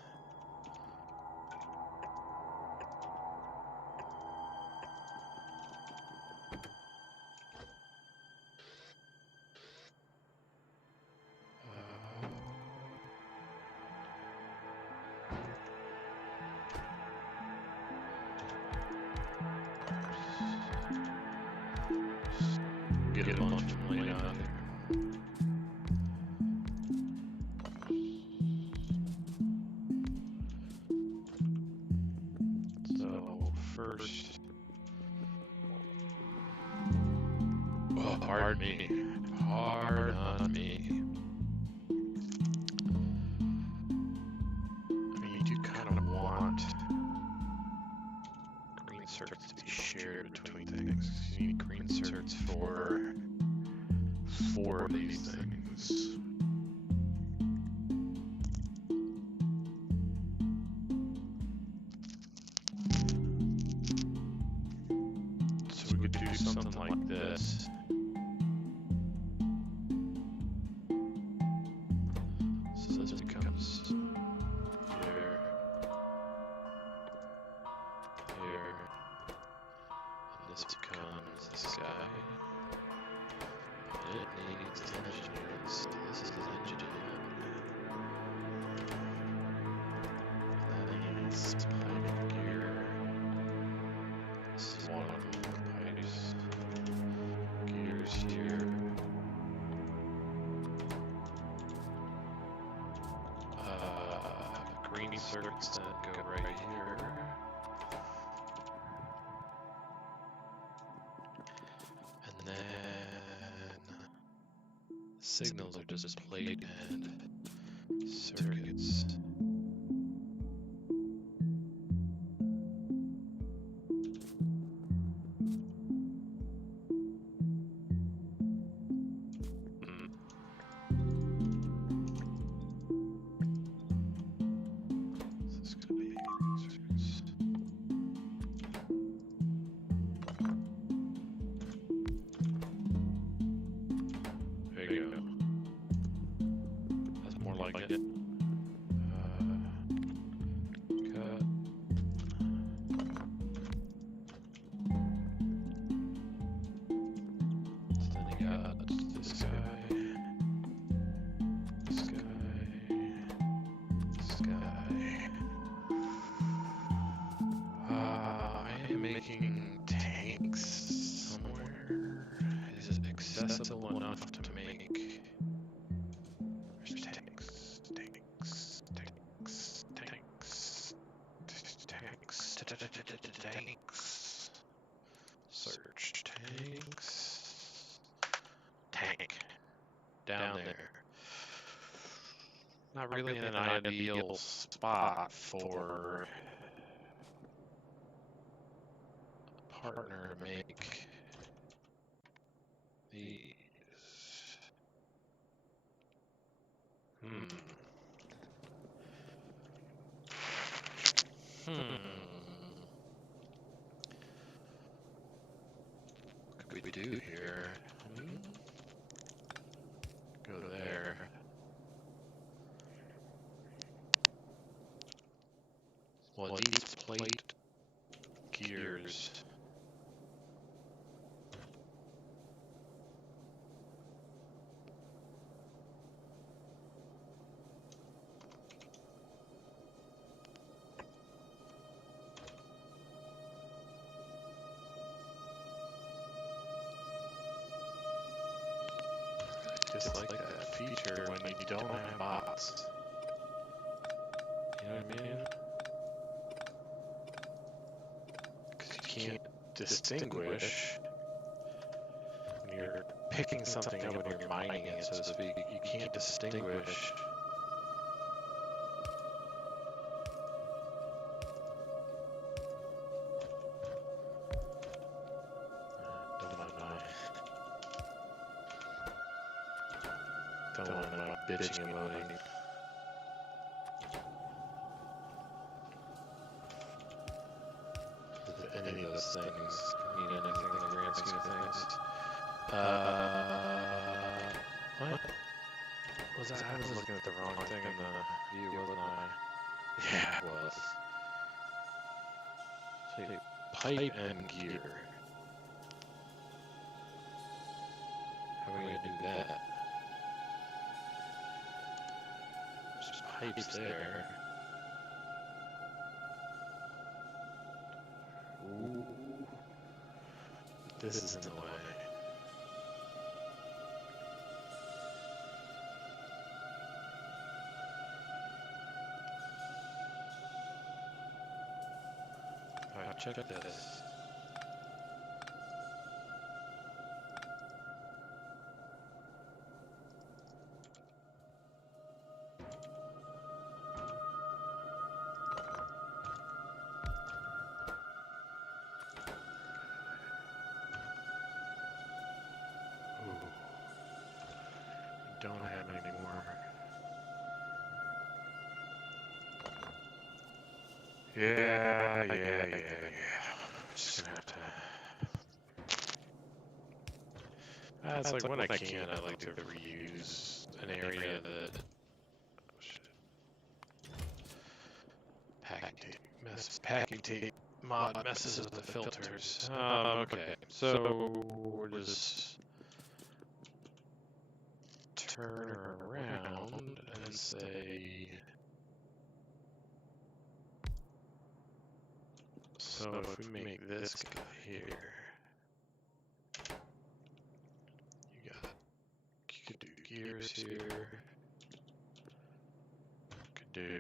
Get a bunch of them laid out here. So first, oh, pardon me. Pardon me. I mean, you do kind of want green circuits to be shared between things. You need green circuits for 4 of these things. So we could do something like this. So this becomes here, here, and this becomes this guy. It needs engines. This is an engine. That needs pipe gear. This is one of the pipes. Gears here. Green circuits then go right here. And then signals are just plate and circuits. This is gonna be green circuits. There you go. That's more like it. Cut. So then you got this guy, this guy, this guy. I am making tanks somewhere. Is it accessible enough to make? There's tanks, tanks, tanks, tanks, tanks. Search tanks. Tank. Down there. Not really an ideal spot for a partner to make these. What could we do here? Go there. Well, these plate gears. Just like that feature when you don't have bots. You know what I mean? can't distinguish when you're picking something up, when you're mining it, so to speak. You can't distinguish don't want my bitching and moaning. Any of those things mean anything in the grand scheme of things. What? Was that? I was looking at the wrong thing in the view, wasn't I? Yeah, it was. So, pipe and gear. How are we gonna do that? There's pipes there. Ooh. This is in the way. Alright, check this. Don't have any more. Yeah. Just gonna have to. It's like when I can, I like to reuse an area that. Oh shit. Packing tape mod messes with the filters. Okay, so we'll just turn around and say. So if we make this guy here, you could do gears here. Could do.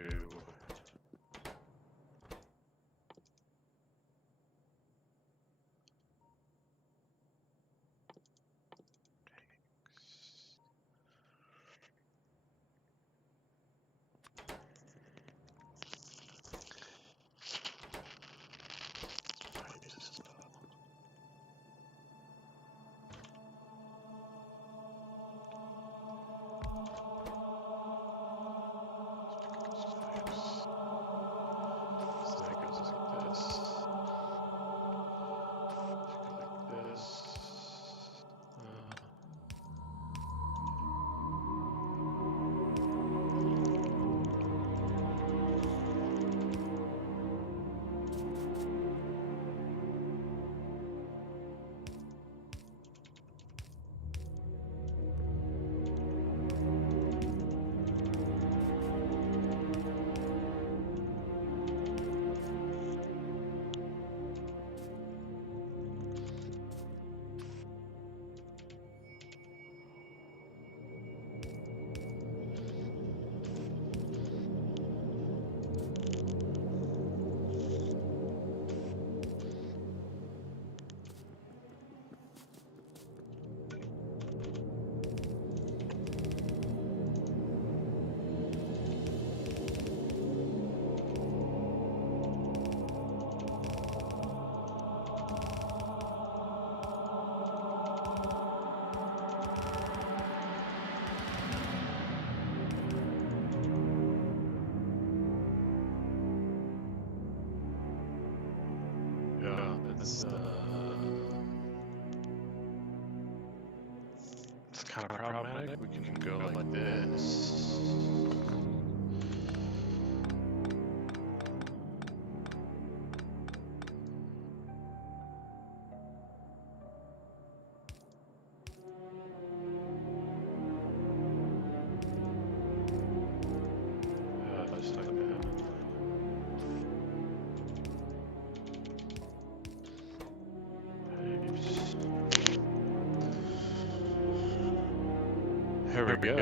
It's kind of problematic. We can go like this. Just like that. Here we go.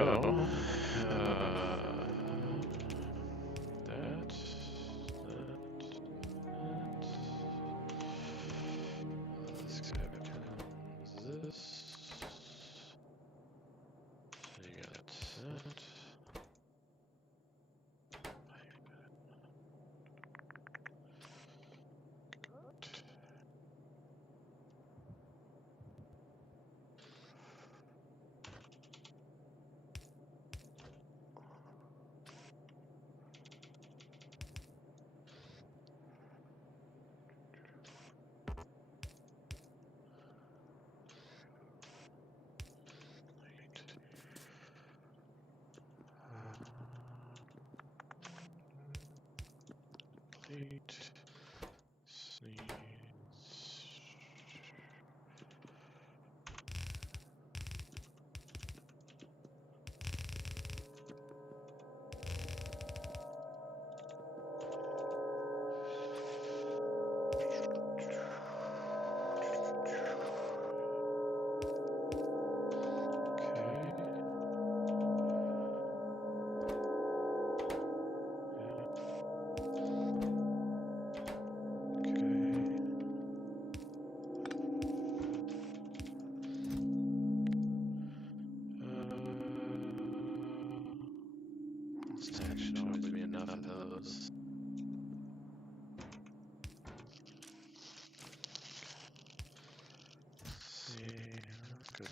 rotate. Sneeze. Stack should always be enough of those. Let's see, let's go to.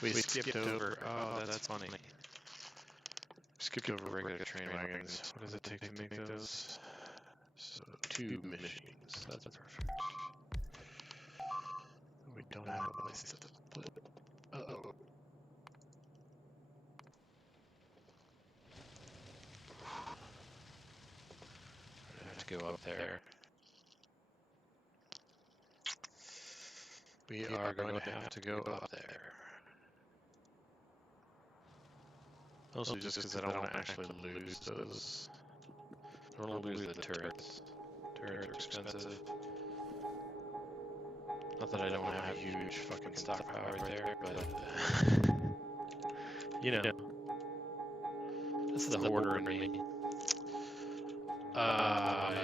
We skipped over. Oh, that's funny. We skipped over regular train wagons. What does it take to make those? So 2 machines. That's perfect. We don't have a place to put. Uh-oh. I have to go up there. We are going to have to go up there. Mostly just because I don't want to actually lose those. I don't want to lose the turrets. Turrets are expensive. Not that I don't have a huge fucking stockpile right there, but you know, that's the hoarder in me. Yeah.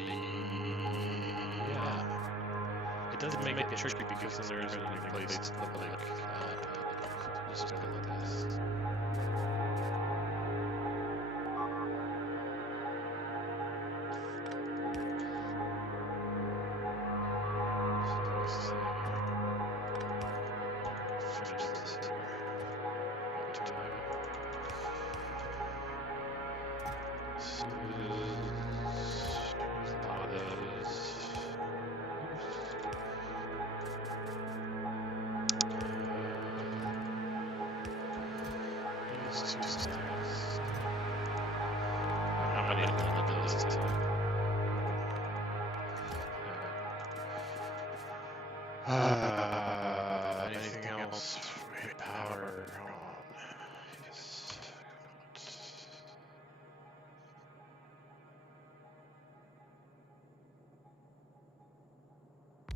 It does make it tricky because then there isn't any place to put like just go like this. Anything else? Wait, power on. Yes.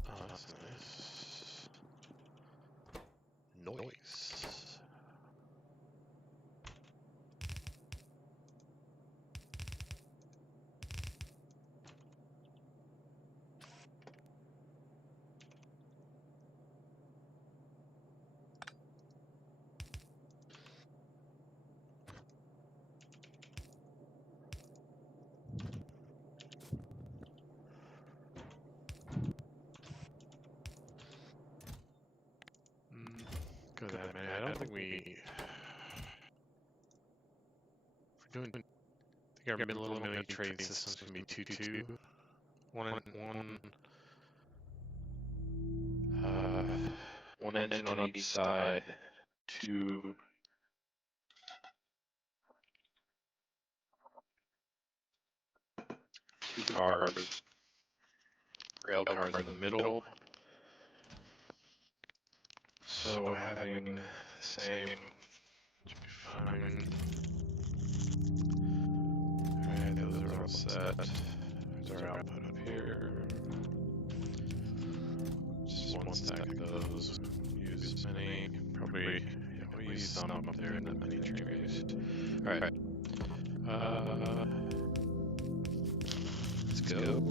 Oh, that's nice. Noise. Good, man. I don't think we. We're doing. I think our little mini trade system's gonna be 2-2. One engine on each side. 2 cars. Rail cars in the middle. So having the same should be fine. Alright, those are all set. There's our output up here. Just one stack of those. Use as many. Probably, yeah, we'll use some up there in the mini train race. Alright. Let's go.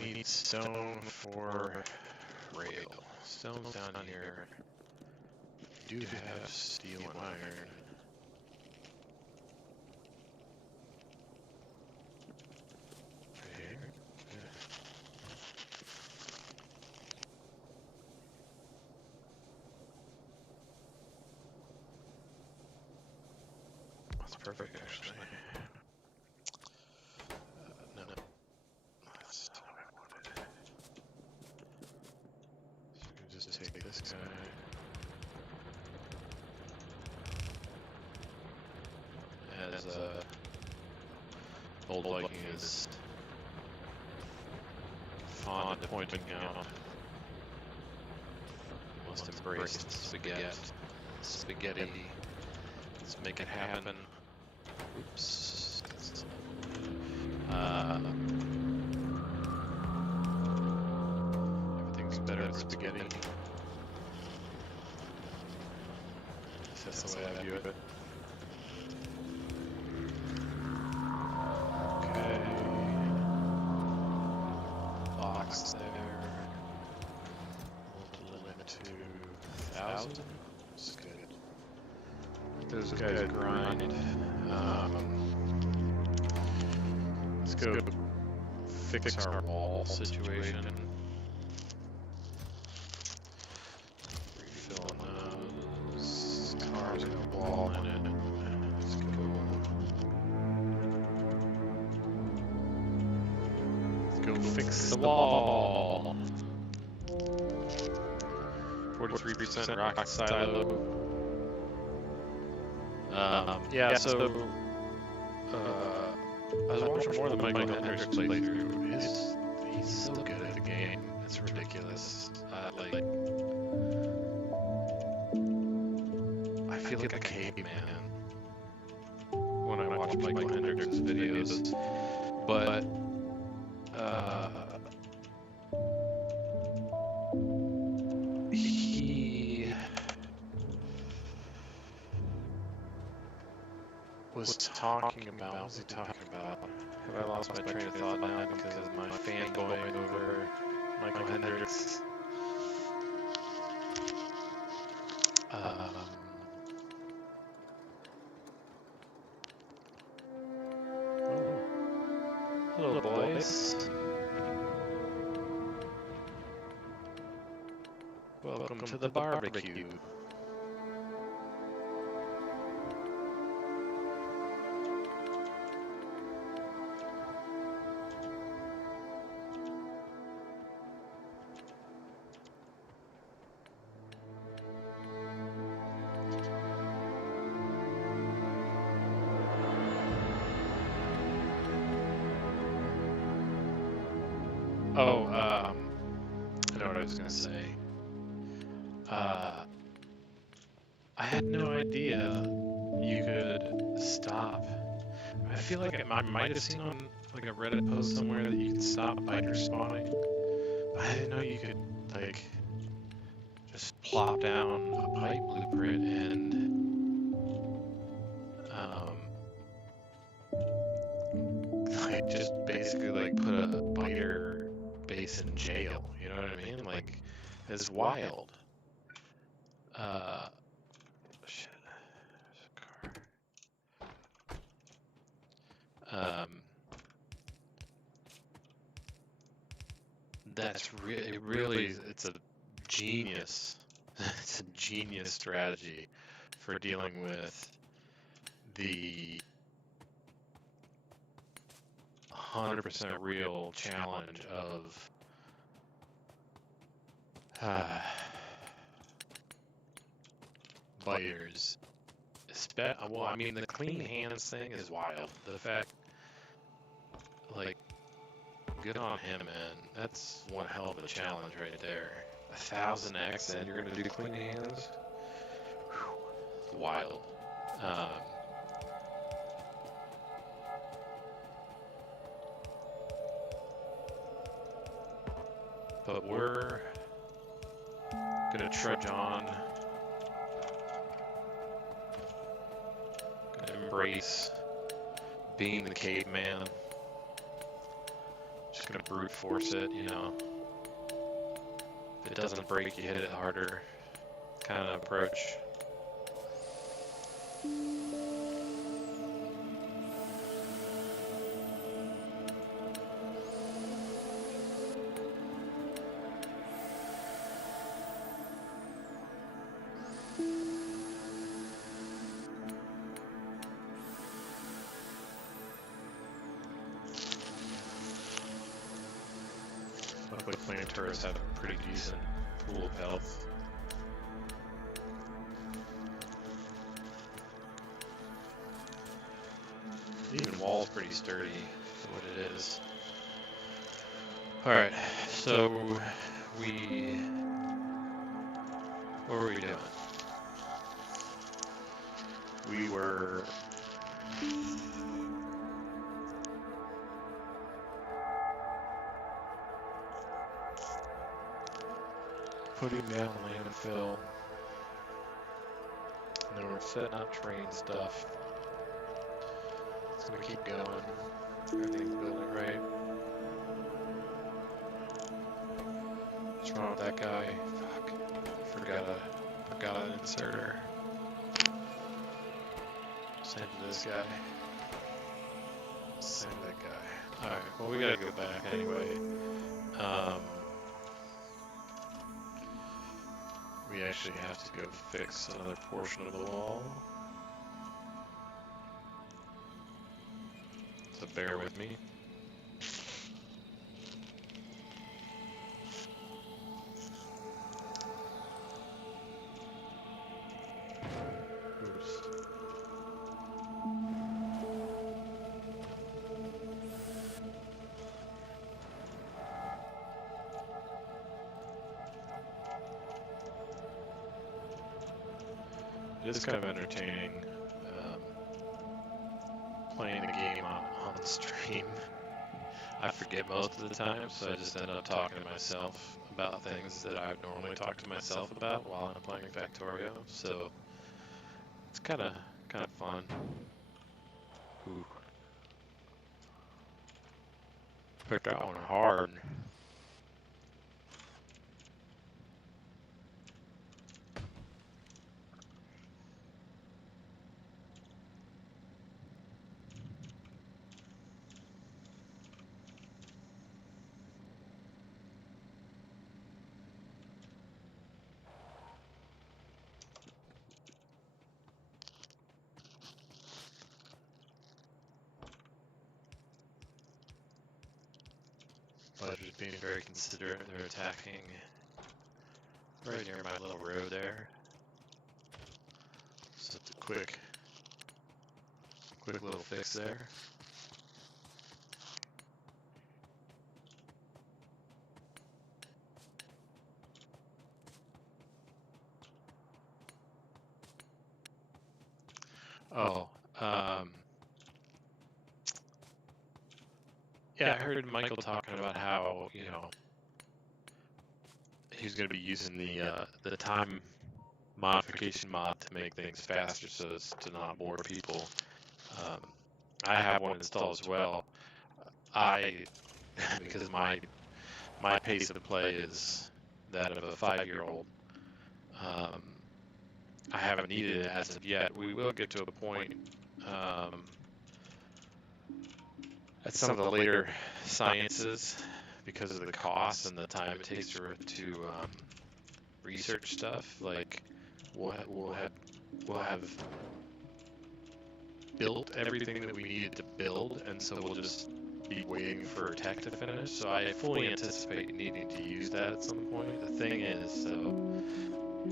We need stone for rail. Stone's down here. We do have steel and iron. perfect, actually. No, that's not what I wanted. So we can just take this guy. As old Viking is fond of pointing out, must embrace the spaghetti. Let's make it happen. Oops. Everything's better than spaghetti. That's the way I view it. Okay. Box there. We'll limit to 1,000. That's good. Those guys grind. Let's go fix our wall situation. Refilling those. Cars got a wall in it. Let's go. Let's go fix the wall. 43% rocket silo. Yeah, so I was watching more than Michael Hendricks playthrough. He's so good at the game. It's ridiculous. I feel like a caveman when I watch Michael Hendricks' videos, but he was talking about. What was he talking about? Have I lost my train of thought now because of my fanboying over Michael Hendricks? Hello, boys. Welcome to the barbecue. Oh, I know what I was gonna say. I had no idea you could stop. I feel like I might have seen on like a Reddit post somewhere that you could stop biters spawning. But I didn't know you could like just plop down a pipe blueprint and like just basically like put a biter base in jail. You know what I mean? Like it's wild. Shit. There's a car. That's really, it's a genius. It's a genius strategy for dealing with the 100% real challenge of biters. Well, I mean, the clean hands thing is wild. The fact, like, good on him, man. That's one hell of a challenge right there. 1,000x, and you're gonna do clean hands? Whew. Wild. But we're gonna trudge on. Gonna embrace being the caveman. Just gonna brute force it, you know. If it doesn't break, you hit it harder. Kind of approach. quick flame turrets have a pretty decent pool of health. Even wall's pretty sturdy for what it is. Alright, so what were we doing? We were putting down landfill. And then we're setting up train stuff. It's gonna keep going. Everything's building right. What's wrong with that guy? Fuck. Forgot an inserter. Same to this guy. Same to that guy. Alright, well we gotta go back anyway. We actually have to go fix another portion of the wall. So bear with me. Oops. It is kind of entertaining playing the game on stream. I forget most of the time, so I just end up talking to myself about things that I normally talk to myself about while I'm playing Factorio. So it's kind of fun. Ooh. Picked that one hard. Players being very considerate. They're attacking right near my little road there. Just a quick little fix there. Oh, yeah, I heard Michael talking about how, you know, he's going to be using the time modification mod to make things faster so as to not bore people. I have one installed as well. Because my pace of play is that of a 5-year-old. I haven't needed it as of yet. We will get to a point at some of the later sciences, because of the cost and the time it takes to research stuff. Like we'll have built everything that we needed to build, and so we'll just be waiting for tech to finish. So I fully anticipate needing to use that at some point. The thing is, though,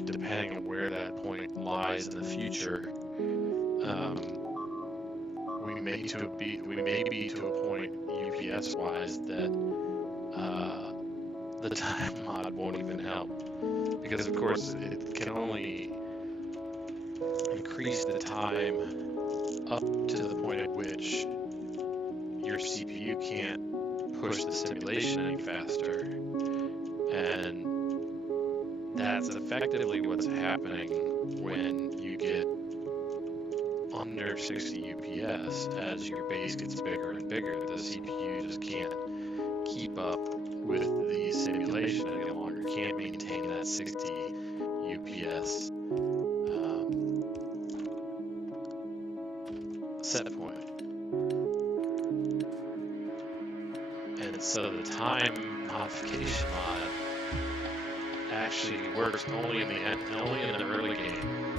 depending on where that point lies in the future, we may be to a point UPS wise that the time mod won't even help, because of course it can only increase the time up to the point at which your CPU can't push the simulation any faster, and that's effectively what's happening when you get under 60 UPS. As your base gets bigger and bigger, the CPU just can't keep up with the simulation any longer, can't maintain that 60 UPS set point. And so the time modification mod actually works only in the early game,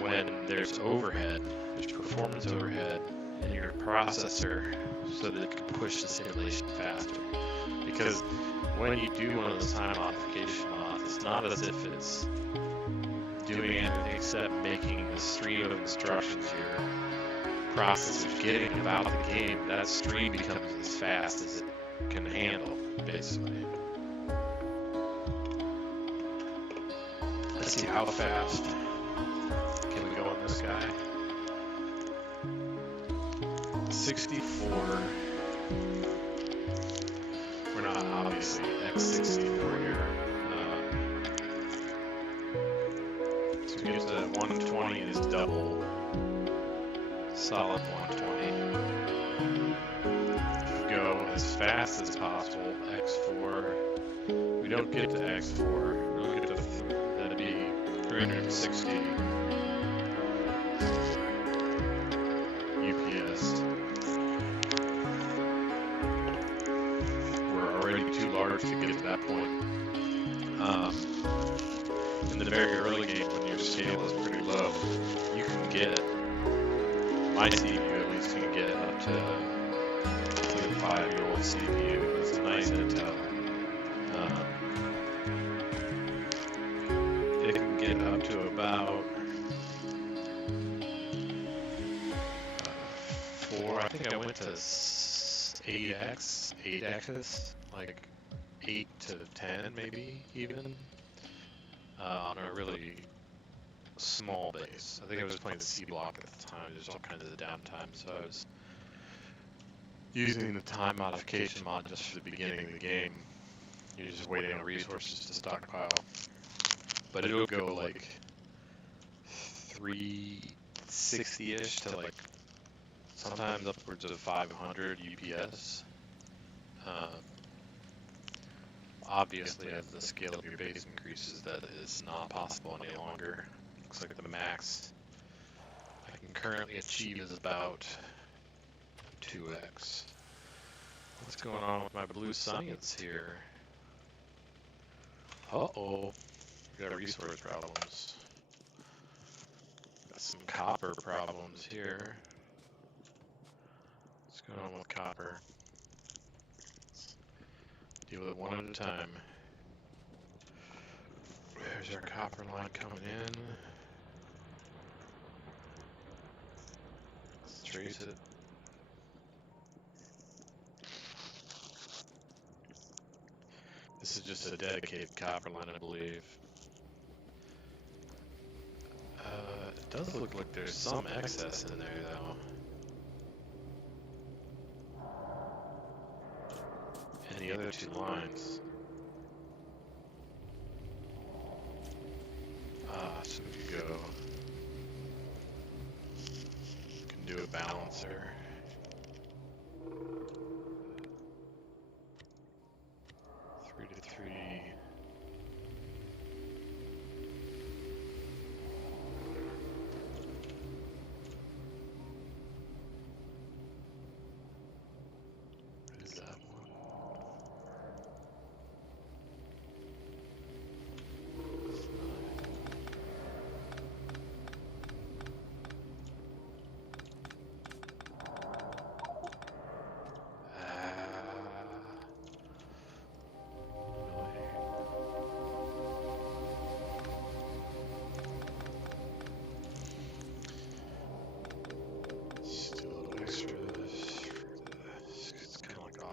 when there's overhead, there's performance overhead, in your processor so that it can push the simulation faster. Because when you do one of those time modification mods, it's not as if it's doing anything except making the stream of instructions your processor's getting about the game. That stream becomes as fast as it can handle, basically. Let's see how fast can we go on this guy. 64. We're not obviously X64 here. So we get to 120 is double solid 120. Go as fast as possible. X4. We don't get to X4. We don't get to. That'd be 360 UPS. We're already too large to get to that point. In the very early game, when your scale is pretty low, you can get, my CPU at least can get up to a 5-year-old CPU. It's a nice Intel. It can get up to about 4. I think I went to 8x, like 8 to 10 maybe even, on a really small base. I think I was playing the C block at the time. There's all kinds of downtime, so I was using the time modification mod just for the beginning of the game. You're just waiting on resources to stockpile. But it'll go like 360-ish to like sometimes upwards of 500 UPS. Obviously, as the scale of your base increases, that is not possible any longer. Looks like the max I can currently achieve is about 2x. What's going on with my blue science here? Uh-oh. We got resource problems. Got some copper problems here. What's going on with copper? Let's deal with it one at a time. There's our copper line coming in. Let's trace it. This is just a dedicated copper line, I believe. It does look like there's some excess in there, though. And the other two lines. So we can go. We can do a balancer.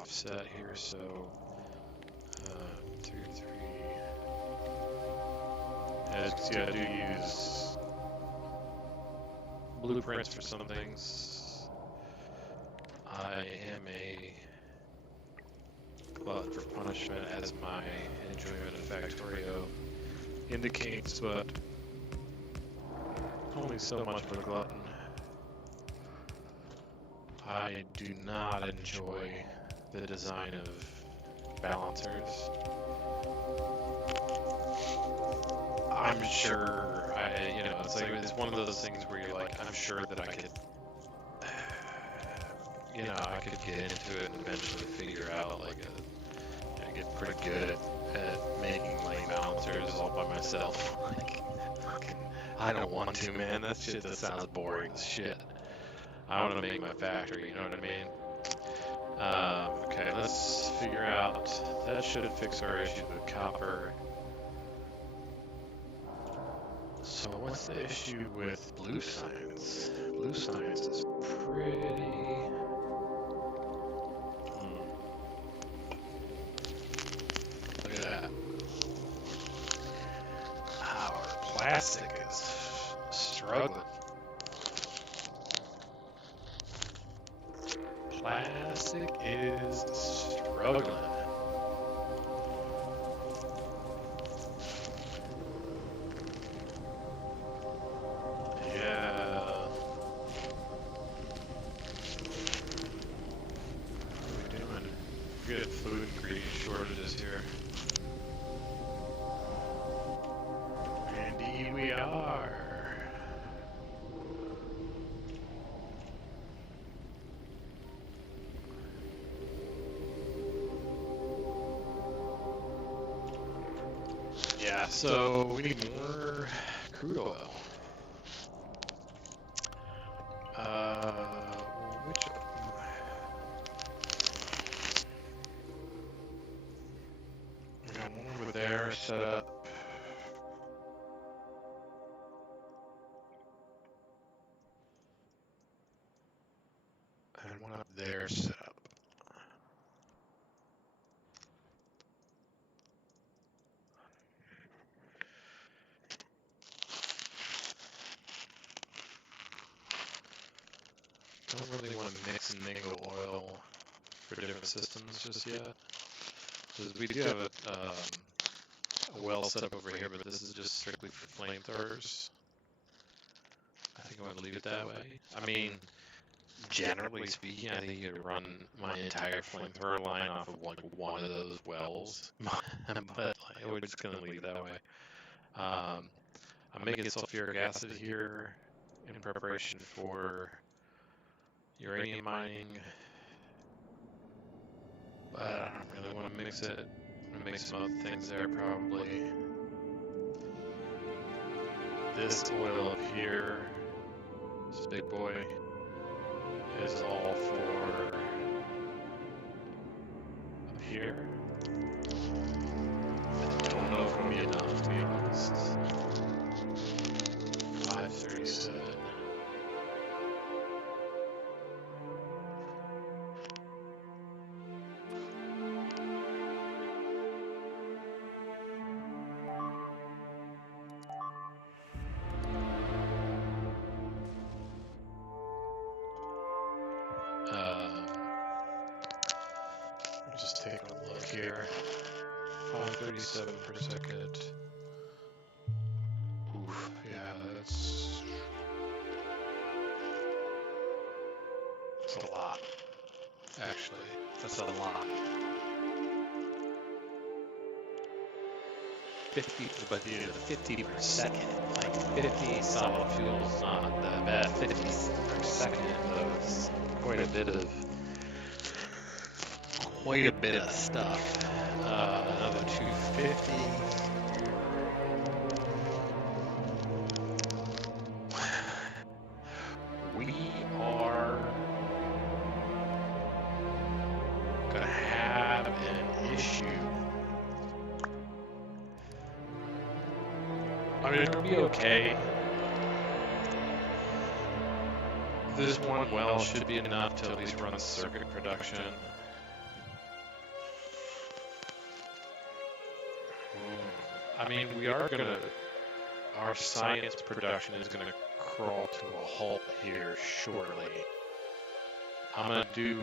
Set here, so 3, 3. As you can see, I do use blueprints for some things. I am a glutton for punishment, as my enjoyment of Factorio indicates, but only so much of a glutton. I do not enjoy the design of balancers. I'm sure, it's one of those things where you're like, I'm sure that I could, I could get into it and eventually figure out, get pretty good at making, balancers all by myself. I don't want to, man. That sounds boring as shit. I want to make my factory, you know what I mean? Okay, let's figure out, that should fix our issues with copper. So what's the issue with blue science? Blue science is pretty... Look at that. Our plastic is struggling. Plastic is struggling. Yeah. What are we doing? We got food ingredient shortages here. Indeed we are. Yeah, so we need more crude oil. Which we got one over there set up. And one up there set up. Don't really want to mix and mingle oil for different systems just yet. Because we do have a well set up over here, but this is just strictly for flamethrowers. I think I'm going to leave it that way. I mean, generally speaking, I think you could run my entire flamethrower line off of like one of those wells, but we're just going to leave it that way. I'm making sulfuric acid here in preparation for uranium mining, but I don't really want to mix it. I'm going to make some other things there probably. This oil up here, this big boy, is all for up here. I don't know if it'll be enough, to be honest. 537. Just take a look here. 537 per second. Oof, yeah, that's a lot. Actually, that's a lot. 50, but 50 per second. Like 50 solid fuel is not that bad. 50 per second, though, is quite a bit of stuff. Another 250. We are gonna have an issue. I mean, it'll be okay. This one well should be enough to at least run circuit production. I mean, we are gonna, our science production is gonna crawl to a halt here shortly. I'm gonna do,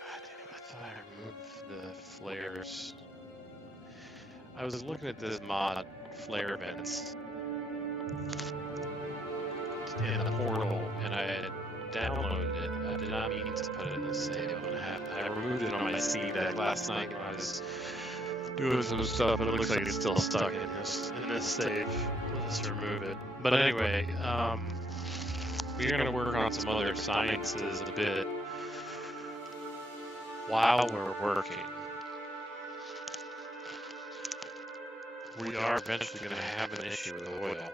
I thought I removed the flares. I was looking at this mod, flare vents, in the portal, and I had downloaded it. I did not mean to put it in the save. I removed it on my C deck last night when I was doing some stuff, but it looks like it's still stuck in this save. Let's remove it. But anyway, we're going to work on some other sciences a bit while we're working. We are eventually going to have an issue with oil.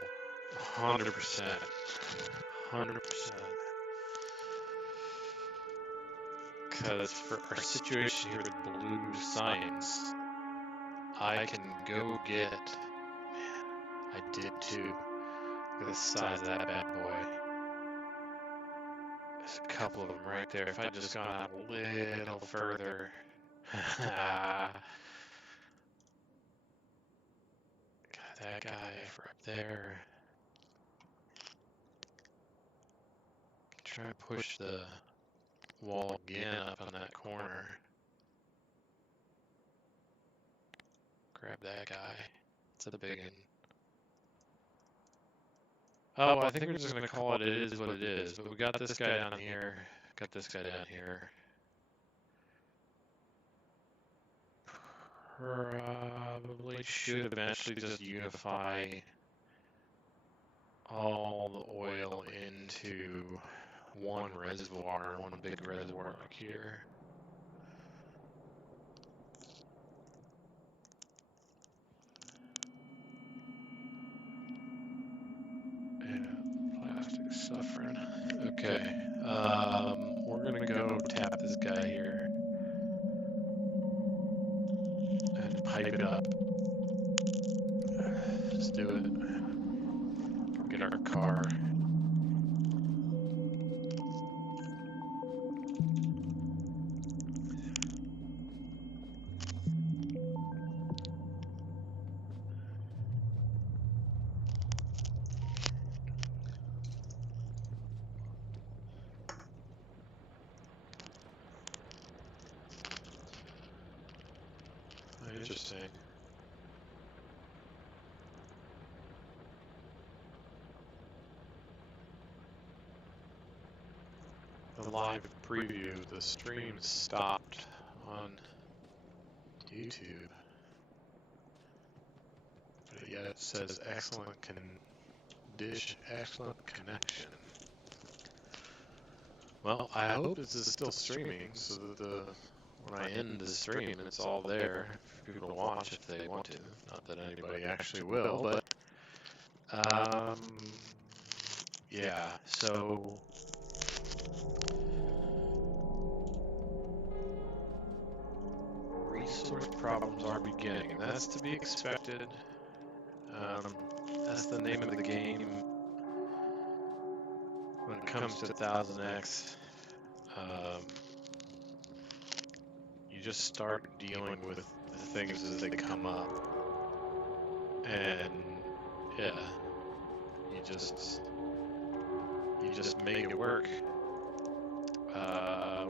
100%. 100%. because for our situation here with blue signs, I can go get, man, I did too. Look at the size of that bad boy. There's a couple of them right there. If I'd just gone out a little further. Got that guy for up there. Try to push the wall again up on that corner. Grab that guy. It's a big one. Oh, I think we're just going to call it is what it is. But we got this guy down here. Got this guy down here. Probably should eventually just unify all the oil into one reservoir, one big reservoir like here. Yeah, plastic's suffering. Okay, we're gonna go tap this guy here and pipe it up. Just do it. Get our car. Interesting. The live preview of the stream stopped on YouTube. But yet it says excellent excellent connection. Well, I hope this is still streaming so that when I end the stream, it's all there for people to watch if they want to. Not that anybody actually will, but yeah. So resource problems are beginning, and that's to be expected. That's the name of the game when it comes to 1000X. You just start dealing with the things as they come up, and yeah, you just make it work. I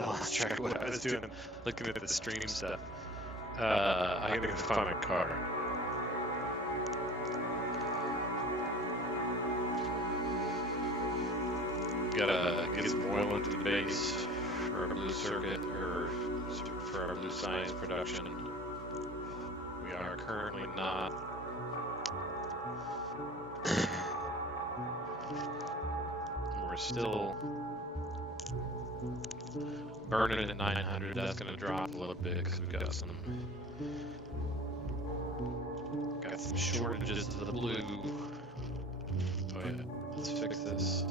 lost track of what I was doing, looking at the stream stuff. I gotta go find my car. Gotta get some oil into the base for our blue circuit, or for our blue science production. We are currently not. We're still burning at 900. That's gonna drop a little bit because we've got some shortages of the blue. Oh yeah, let's fix this.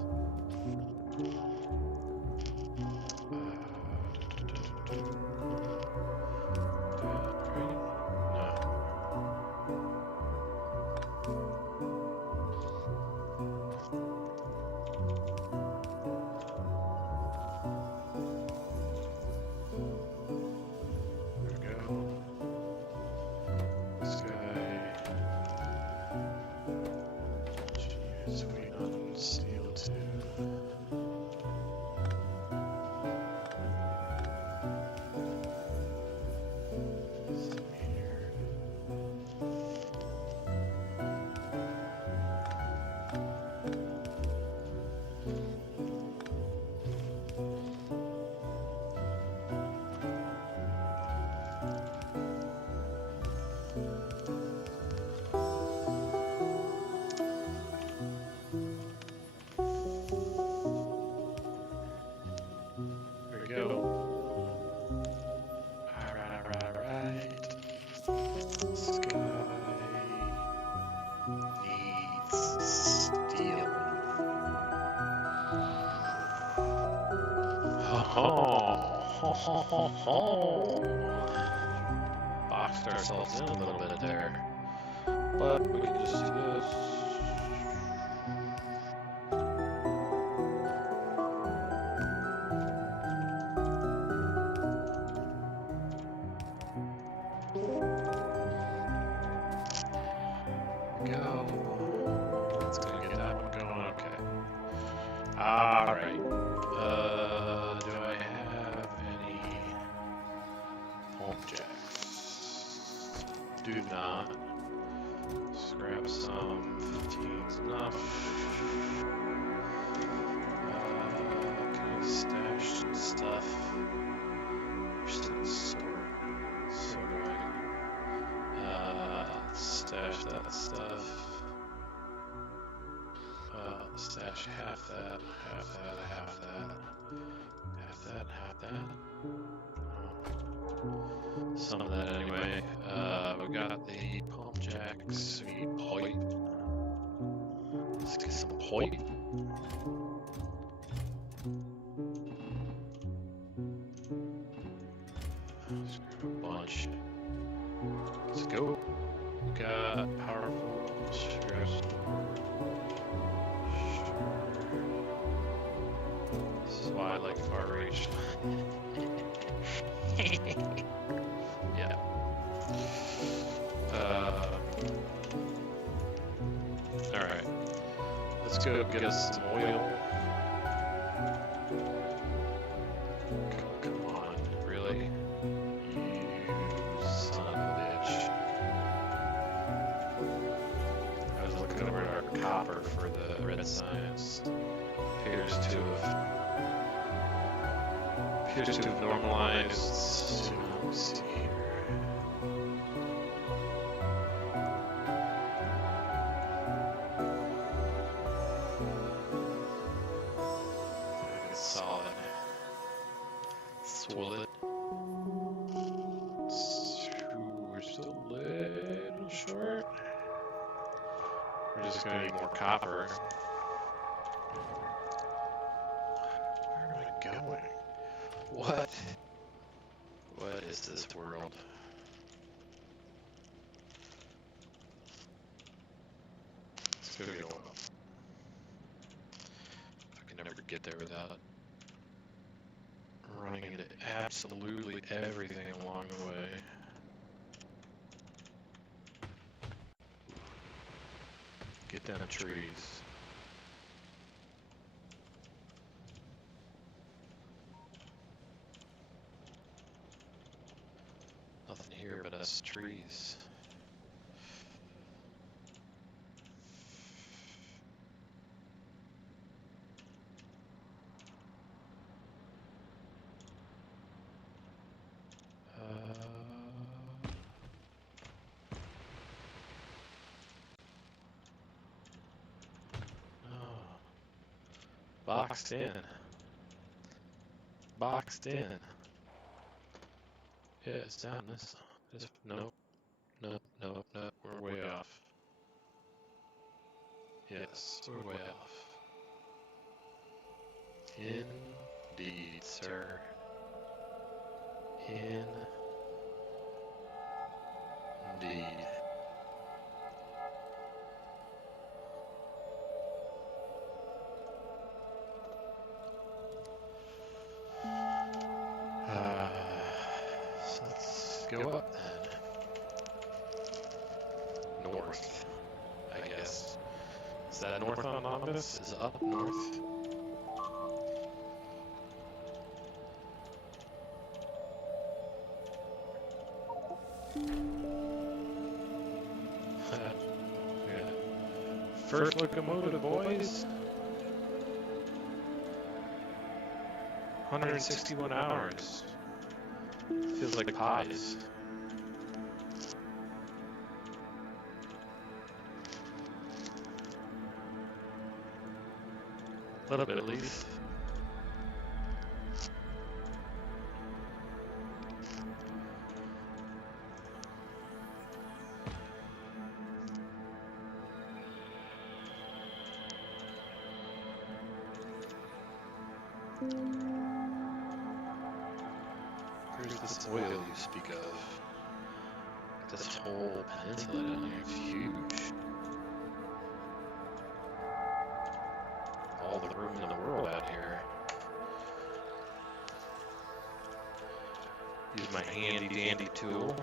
Boxed ourselves in a little bit there. But we can just do this. Go. That's gonna get that one going. Okay. All right. Do I have any home jacks? Do not. Let's grab some. 15's enough. Can we stash some stuff? We're still sorting. Stash that stuff. Stash half that, half that, half that, half that, half that. Some of that anyway. We got the pump jacks. We need pipe. Let's get some pipe. Let's grab a bunch. Let's go. We got powerful stress. This is why I like far reach. Yeah. Alright. Let's go get us some oil. Come on, really? You son of a bitch. I was looking over at our copper for the red signs. Appears to have normalized. Let's see here. Solid. Swollen. We're still a little short. We're just gonna need more copper. Where am I going? What? What is this world? Let's go get oil. I can never get there without running into absolutely everything along the way. Get down the trees. Nothing here but us trees. Boxed in. Boxed in. Yeah, it's down this. Nope. Nope. Nope. Nope. We're way off. Yes, we're way off. Indeed, sir. Indeed. So let's go up then. North, I guess. Is that north on Olympus? Is up north? Yeah. First locomotive, boys. 161 hours. Feels like pies. A little bit at least. Where's this oil you speak of? This whole peninsula down here is huge. All the room in the world out here. Use my handy dandy tool.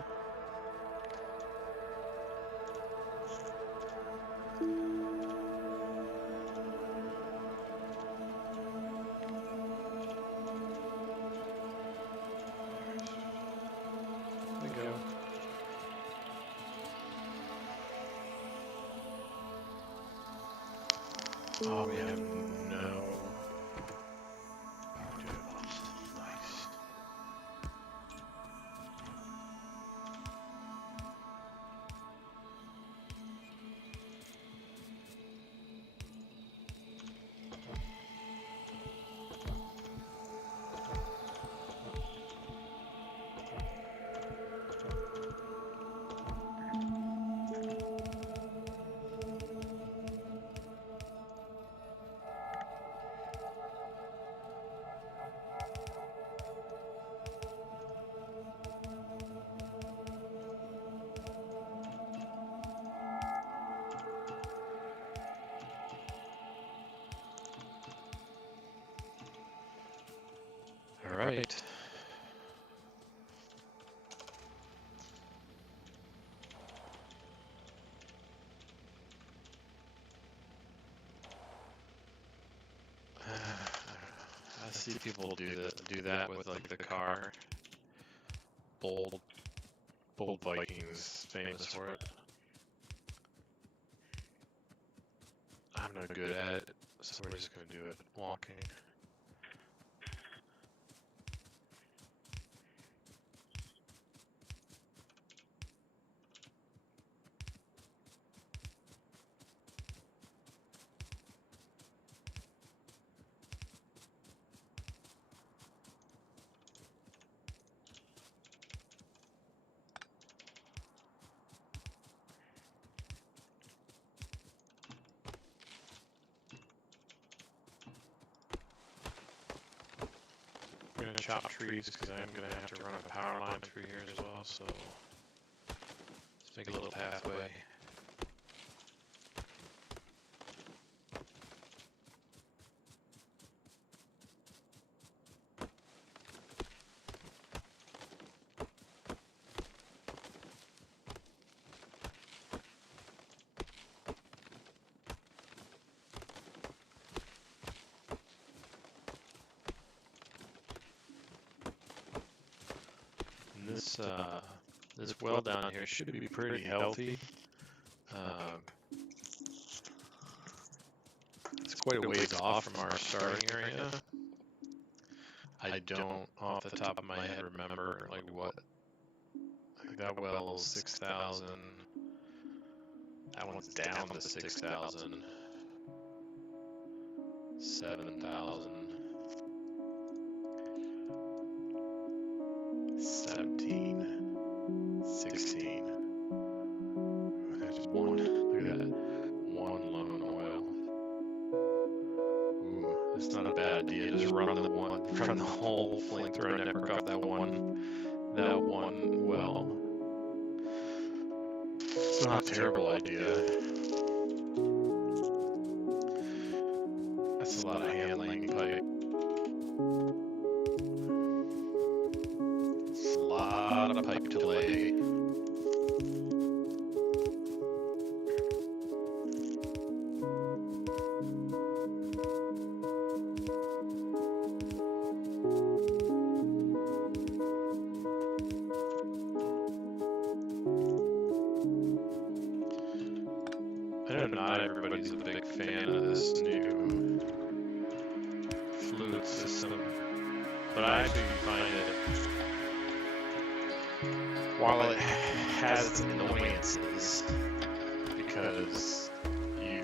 There we go. Oh, we have no. Nice. All right. I see people do that with like the car. Bold Vikings, famous for it. I'm not good at it, so we're just gonna do it walking. I'm gonna chop trees because I'm gonna have to run a power line through here as well, so let's make a little pathway. This well down here should be pretty healthy. It's quite a ways off from our starting area. I don't, off the top of my head, remember like what. Like that well is 6,000. That one's down to 6,000. 7,000. 17. 16. There's one. Look at that. One lone oil. Ooh, that's not a bad idea. Just run the whole flamethrower network off that one well. It's not a terrible idea. That's a lot of handling pipe. It's a lot of pipe to lay. I know not everybody's a big fan of this new fluid system, but I actually find it, while it has its annoyances, because you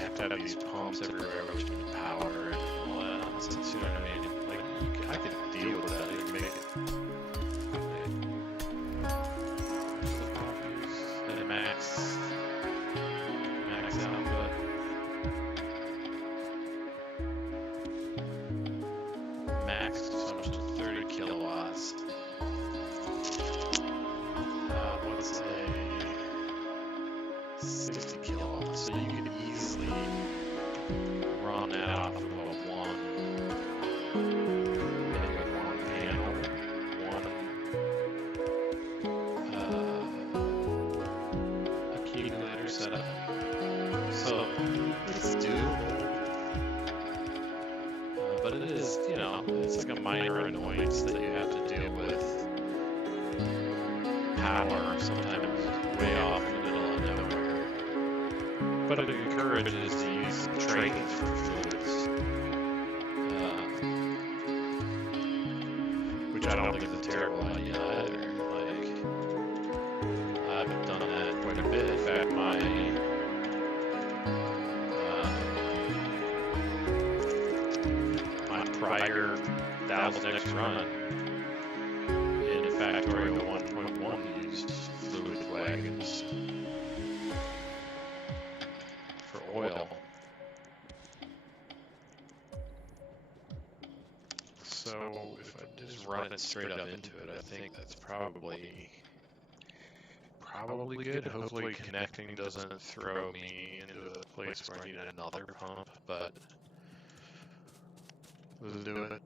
have to have these pumps everywhere, which need power and all that nonsense, you know what I mean? Like, I could deal with that, I can make it. Max output. max consumption of 30 kilowatts. Let's say 60 kilowatts. So you could easily run that off of maybe one panel, one accumulator setup. So it's doable. But it is, it's like a minor annoyance that you have to deal with. Power sometimes way off in the middle of nowhere. But it encourages to use training for fluids, which I don't think is a terrible idea either. Like, I've done that quite a bit. In fact, my prior 1000X run in Factorio 1.1 used fluid wagons for oil. So if I just run it straight up into it, I think that's probably good. Hopefully connecting doesn't throw me into a place where I need another pump, but let's do it.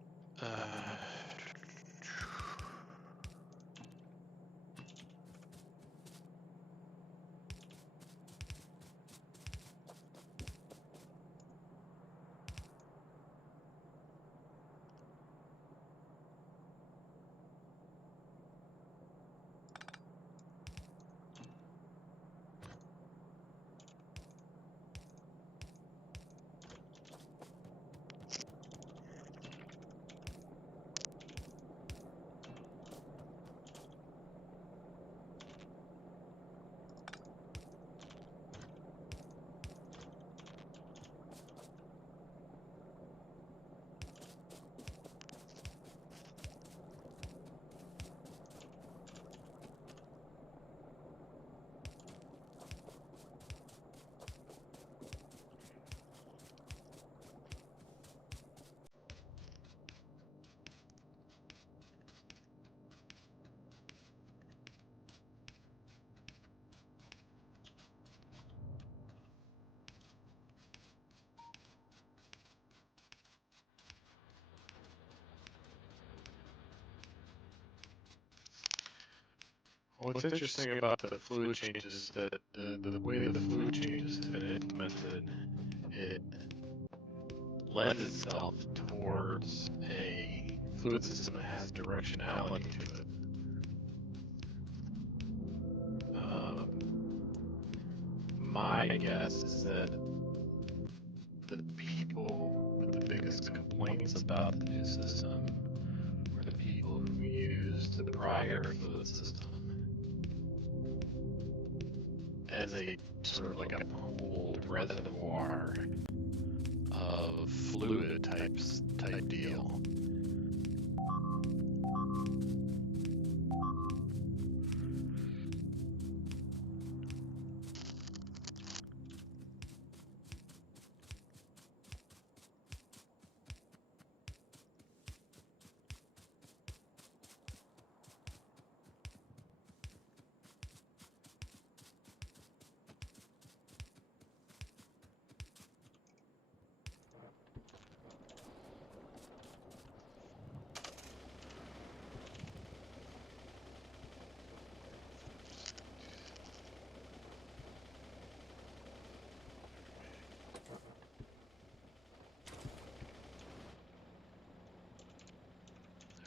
What's interesting about the fluid changes is that the way that the fluid changes have been implemented, it lends itself towards a fluid system that has directionality to it. My guess is that the people with the biggest complaints about the new system were the people who used the prior fluid system as a sort of like a pooled reservoir of fluid type deal.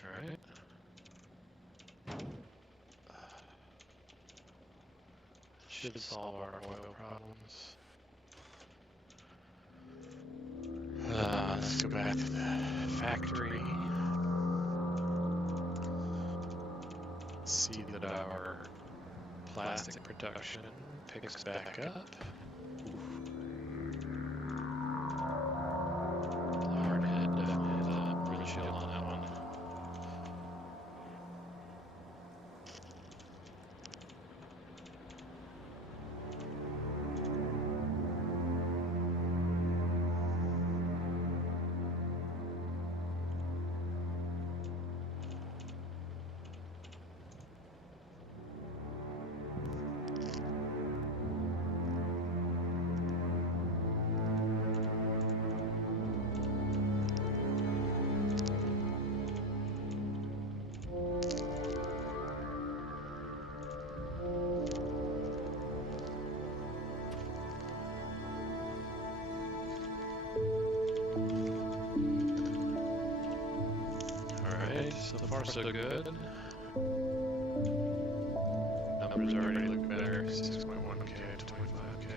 Alright. Should solve our oil problems. Let's go back to the factory. See that our plastic production picks back up. Hard hit, definitely hit a windshield on that one. So far, so good. Numbers already look better. 6.1K, 25K.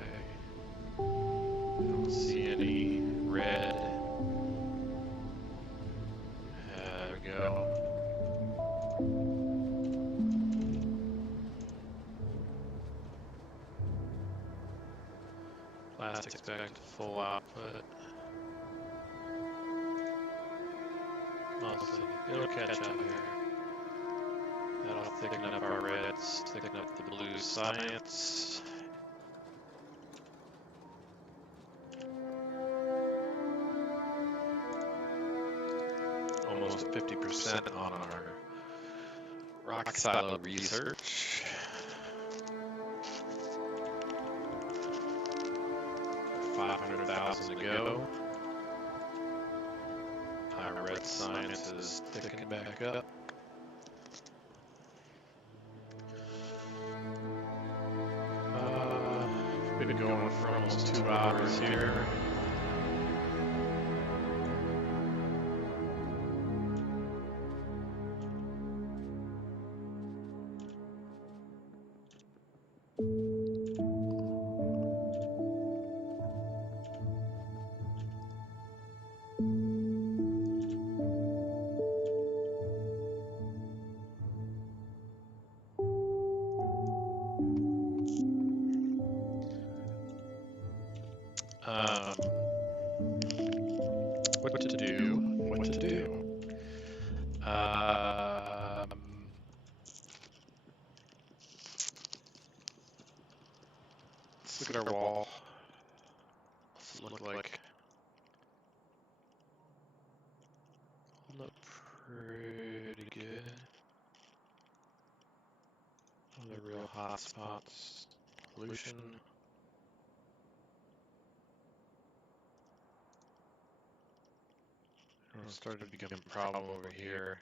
Don't see any red. There we go. Plastic's back to full output. Mostly. It'll catch up here. That'll thicken up our reds, thicken up the blue science. Almost 50% on our rock silo research. 500,000 to go. Our red science is thickening back up. We've been going for almost 2 hours here. What to do? What to do? Let's look at our wall. What's it look like? Hold up pretty good. All the real hot spots. Pollution. It started to become a problem over here.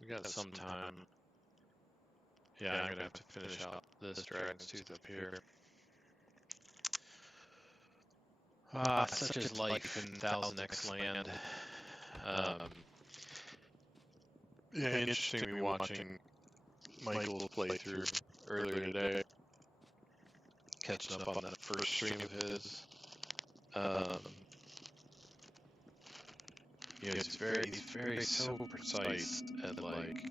We got some time. Yeah, I'm gonna have to finish out this dragon's tooth up here. Such is life in Thousand X land. Yeah, interesting me watching Michael's playthrough earlier today. Catching up on that first stream of his. He's very so precise at like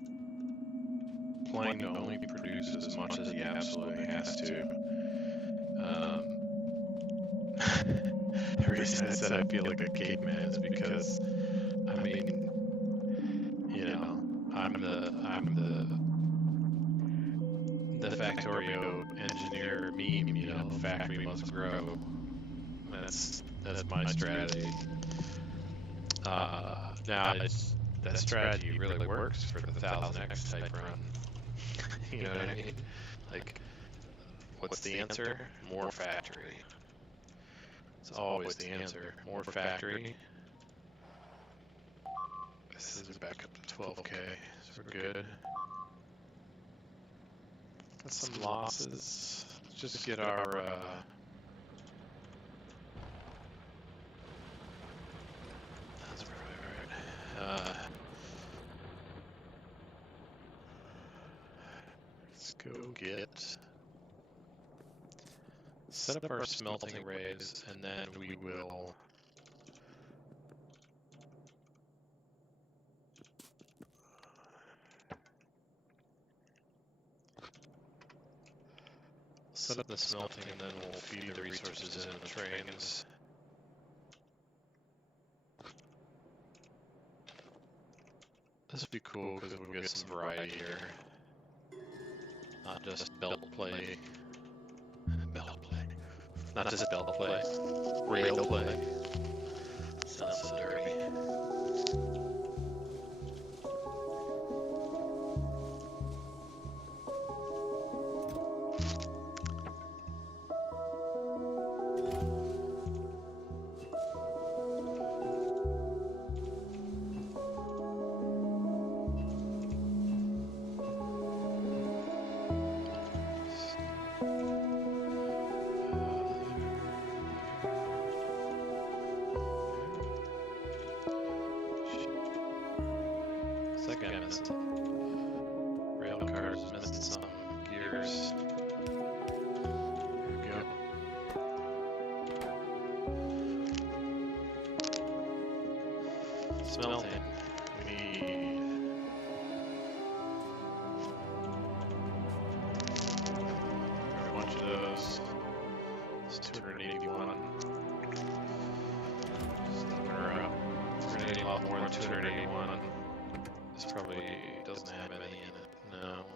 playing to only produce as much as he absolutely has to. The reason I said I feel like a caveman is because, I mean, I'm the Factorio engineer meme, factory must grow. That's my strategy. Now that strategy really works for the 1000X type run. You know what I mean? Like, what's the answer? More factory. It's always the answer. More factory. This is back up to 12K, so we're good. Got some losses. Let's just get our that's probably right. Let's go get set up our smelting arrays, and then we will set up the smelting, and then we'll feed the resources in the trains. This would be cool because we'll get some variety here. Not just belt play. Not just belt play. Rail play. Sounds so dirty. What's that guy missing? Rail cars missing some gears. There we go. Smelting. We need a bunch of those. It's 281. Just open her up. We're gonna need a lot more than 281. This probably doesn't have any in it. No.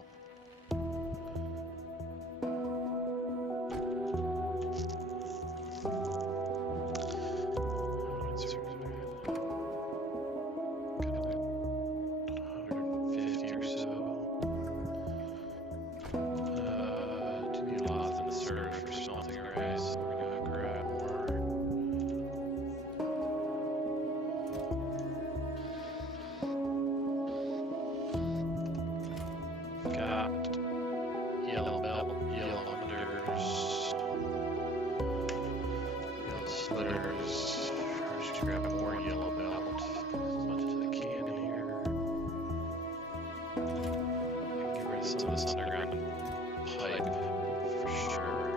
It's 150 or so. Do need a lot in the surge for smelting arrays. So we're gonna grab more. Got yellow belt, yellow unders, yellow splitters. First, grab more yellow belt as much as I can here. And get rid of some of this underground pipe for sure.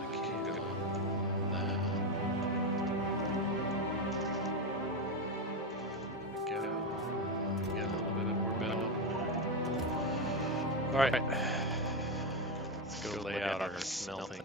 I can't go on that. There we go. Get a little bit more belt. All right. Let's go lay out our smelting.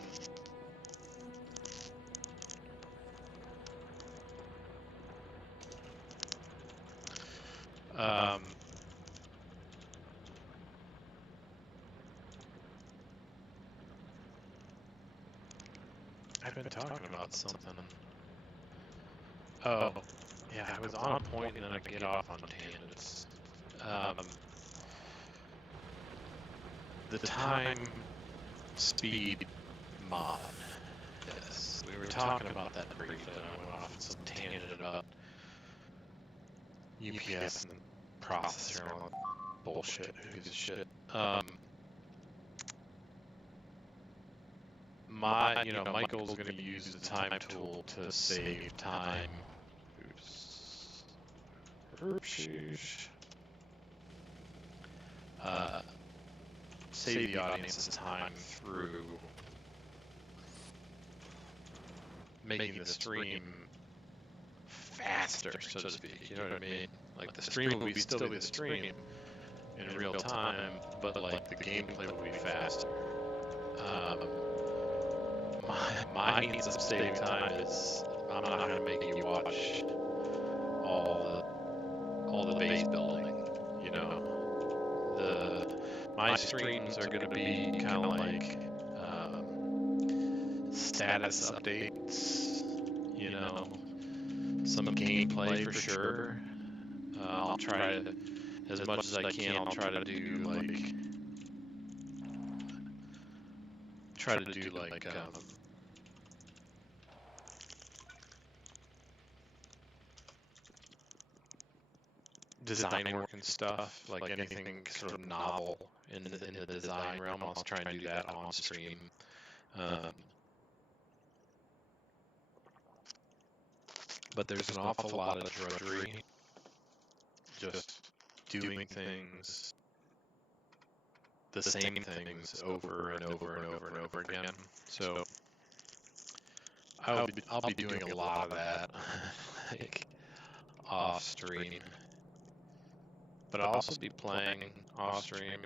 I've been talking about something. Oh, yeah, I was on point and then I get off on tangents. The time speed mod. Yes, we were talking about that briefly, and I went off on some tangent about UPS and processor and all that bullshit. Who gives a shit? Michael's going to use the time tool to save time. Oops. Save the audience's time through making the stream faster, so to speak. You know what I mean? Like the stream will still be the stream in real time, but like the gameplay will be faster. My means of saving time is I'm not going to make you watch all the base building. You know, my streams are going to be kind of like status updates. You know, some gameplay for sure. I'll try to, as much as I can, I'll try to do like design work and stuff, like anything sort of novel in the design realm. I'll try and do that on stream. But there's an awful lot of drudgery, just doing things, the same things over and over and over and over again. So I'll be doing a lot of that, like off stream. But I'll also be playing off stream.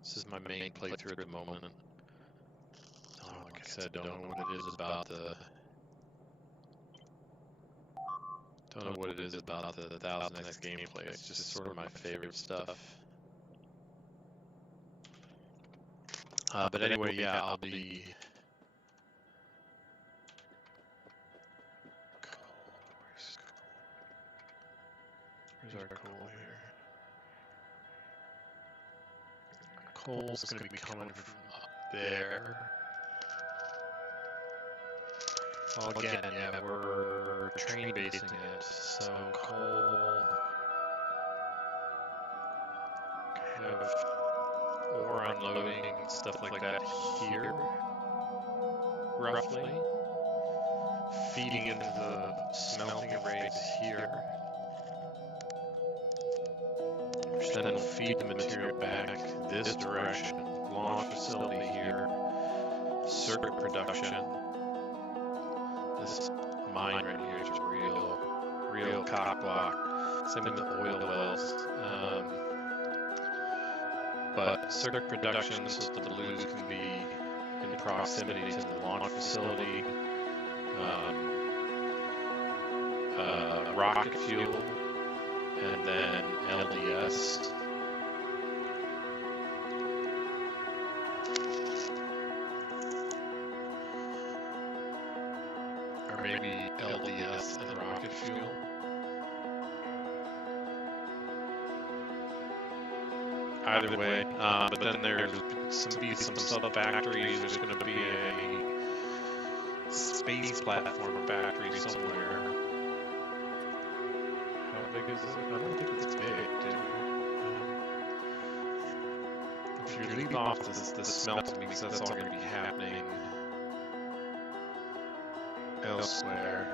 This is my main playthrough at the moment. Like I said, don't know what it is about the 1000x gameplay. It's just sort of my favorite stuff. But anyway, yeah, I'll be. Where's our coal here? Coal's going to be coming from up there. Well, again, yeah, we're train basing it, so coal. Have ore unloading, stuff like that here, roughly. feeding into the smelting arrays here, which then will feed the material back this direction. Launch facility here, circuit production. This mine right here is real cock block. Same with the oil wells. But circuit production so that the blues can be in proximity to the launch facility. Rocket fuel, and then LDS. Or maybe LDS and rocket fuel. Either way, but then there's some sub-factories. There's going to be a space platform factory somewhere. How big is it? I don't think it's big, dude. If you leave off the smelting, because that's all going to be happening elsewhere.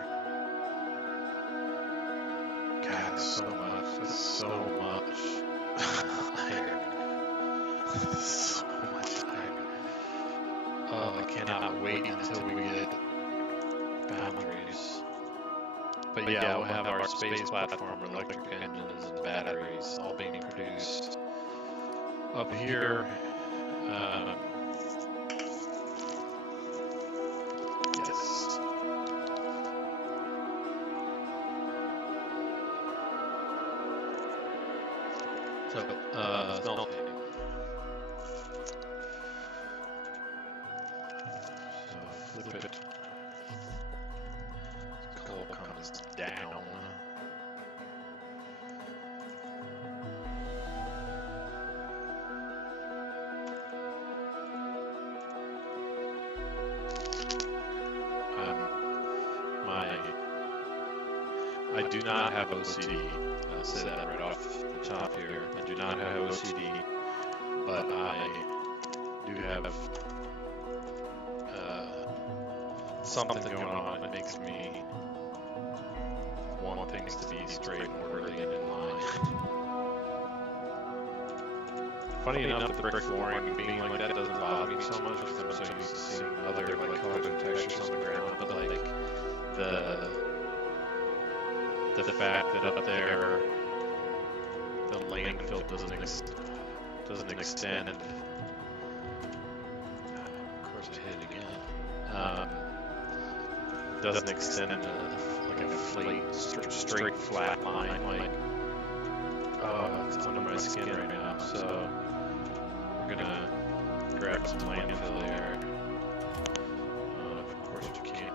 God, there's so much. There's so much iron. So much iron. Oh, I cannot wait until we get boundaries. But yeah, we'll have our space platform, electric engines, and batteries all being produced up here. Yes. So, smelting. So, flip it. Coal comes down. I do not have OCD. I'll say that right off the top here. I do not have OCD, but I do have something going on that makes me want things to be straight and orderly and in line. Funny enough, the brick flooring being like that doesn't bother me so much because I'm so used to seeing other like colors and textures on the ground, but like the fact that up there the landfill doesn't extend. Of course, I hit it again. Doesn't extend into like a straight flat line. Like, oh, it's under my skin right now. So we're gonna grab some landfill here. Of course, we can't.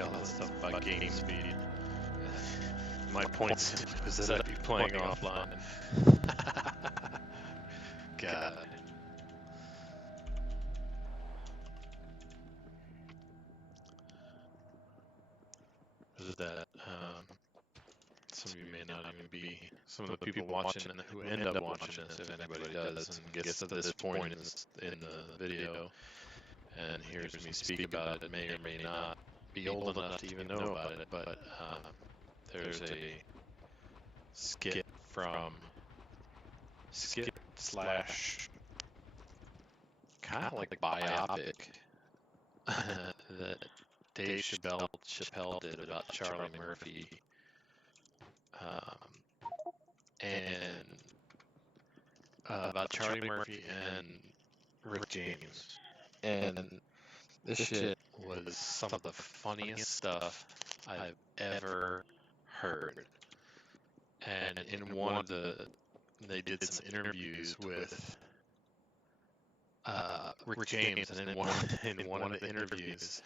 All that stuff about game speed. My point was that I'd be playing offline. God. Is that some of you may not even be, some of the people watching and who end up watching this, if anybody does, and gets to this point in the video and hears me speak about it, may or may not be old enough to even know about it, but there's a skit slash kind of like biopic that Dave Chappelle did about Charlie Murphy, and about Charlie Murphy and Rick James, and this shit was some of the funniest stuff I've ever heard. And in one of they did some interviews with Rick James, and in one of the interviews,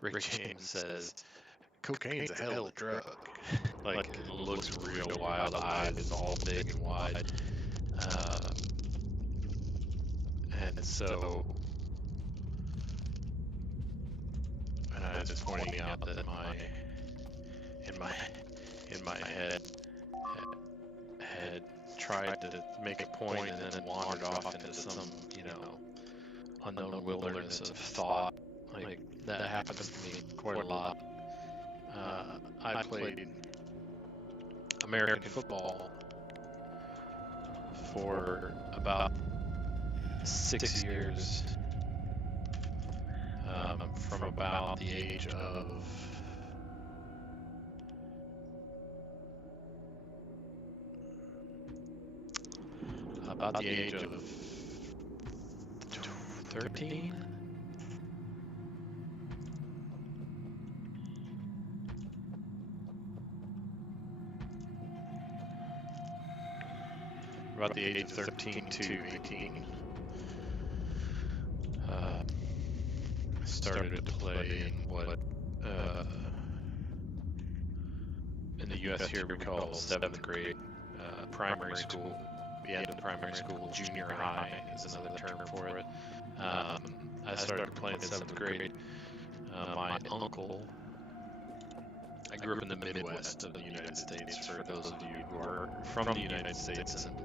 Rick James says, "Cocaine's a hell of a drug." Like, it looks real wild. The eyes is all big and wide. And so, and I was pointing out that in my head had tried to make a point and then wandered off into some, unknown wilderness of thought. Like, that happens to me quite a lot. I played American football for about 6 years, from about the age of 13. About the age of 13 to 18. I started to play in what in the U.S. here we call 7th grade primary school. The end of primary school, junior high is another term for it. I started playing in 7th grade. My uncle, I grew up in the Midwest of the United States, for those of you who are from the United States and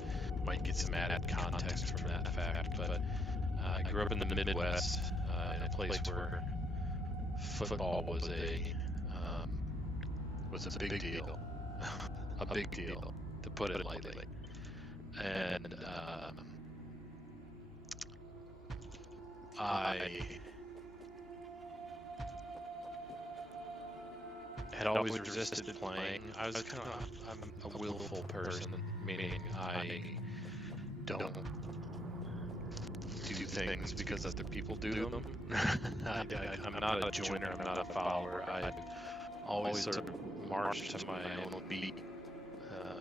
might get some added context from that fact, but I grew up in the Midwest, in a place where football was a big deal, a big deal, to put it lightly. And I had always resisted playing. I'm a willful person, meaning I don't do things because other people do them. I'm not a joiner, I'm not a follower. I always sort of march to my own beat,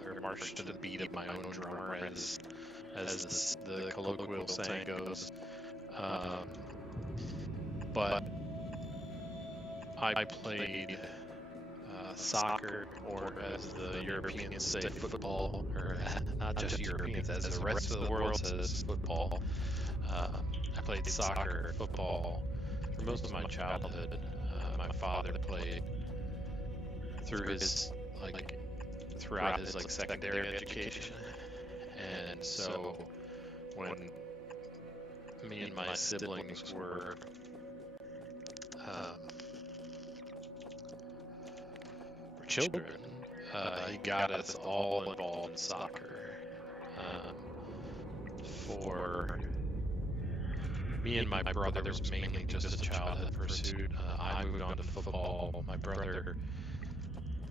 or march to the beat of my own drummer, as the colloquial saying goes. But I played soccer, or as the Europeans say, football, or not just Europeans, as the rest of the world says, football. I played soccer, football for most of my childhood. My father played throughout his secondary education, and so when me and my siblings were children, he got us all involved in soccer. For me and my brother, was mainly just a childhood pursuit. I moved on to football. My brother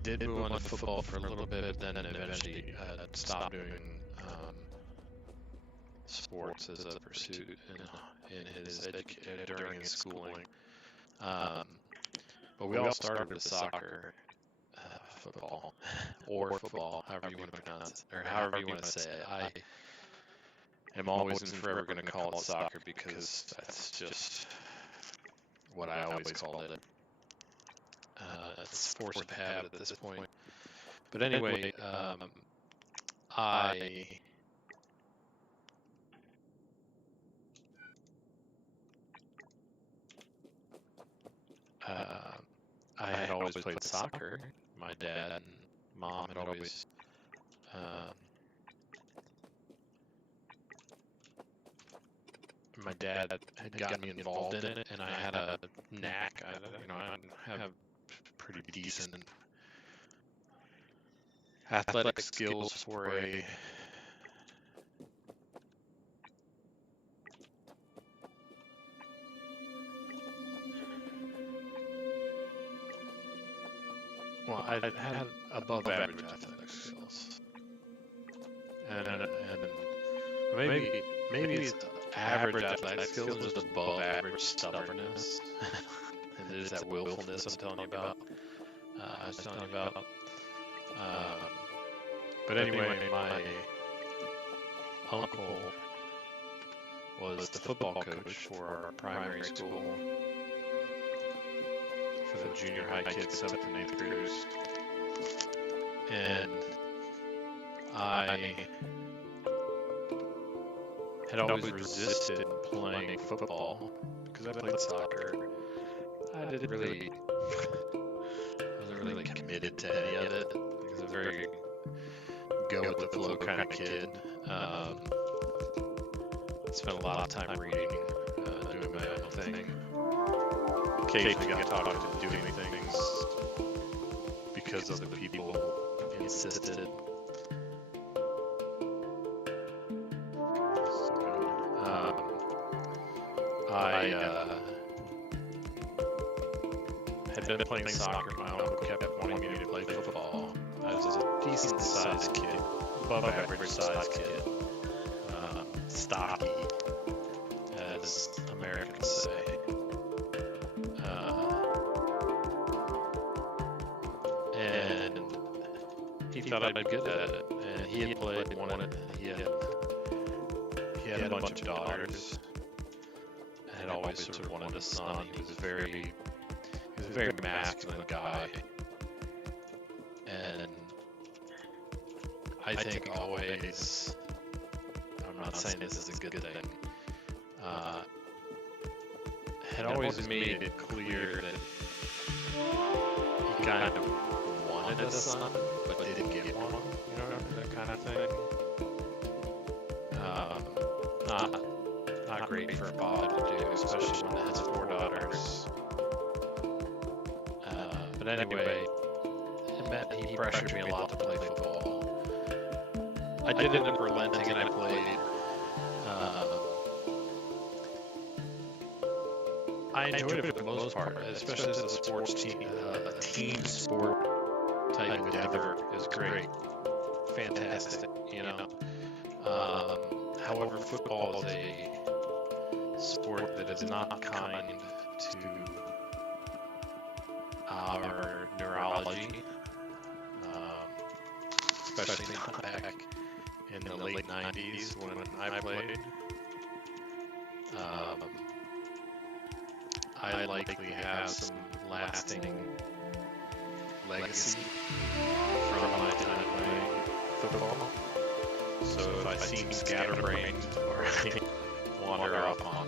did move on to football for a little bit, then eventually stopped doing sports as a pursuit during his schooling. But we all started with soccer, football, or football, however you want to pronounce it, or however you want to say it. I am always and forever going to call it soccer because that's just what I always called it. It's force of habit at this point. But anyway, I had always played soccer. My dad and mom had always my dad had gotten me involved in it, and I had a knack. I have pretty decent athletic skills for a I had above average athletic skills, and maybe it's average athletic skills, just above average stubbornness, and it is that willfulness I'm telling you about. I was telling you about. But anyway, my uncle was the football coach for our primary school for the junior high kids, 7th and 8th graders. And I had always resisted playing football because I played soccer. I wasn't really committed to any of it. I was a very go with the flow kind of kid. Spent a lot of time reading, doing my own thing. Occasionally got talked into doing things because other people insisted. I had been playing soccer. My uncle kept wanting me to play football. I was a decent sized kid, above average sized kid, stocky, as Americans say. And he thought I'd be good at it. And he had played, he had a bunch of daughters. Had always sort of wanted a son. He was a very masculine guy. And I think always, I'm not saying this is a good thing, had always made it clear that he kind of wanted a son, but didn't get one, you know, that kind of thing. Not great for a father to do, especially when it has 4 daughters. But anyway, it meant he pressured me a lot to play football. I did end up relenting and I played. I enjoyed it for the most part, especially as a sports team. Team sport type endeavor is great, fantastic, you know. However, football is a sport that is not kind to our neurology, especially not back in the late 90s when I played. I likely have some lasting legacy from my time playing football. So if I seem scatterbrained or I wander off on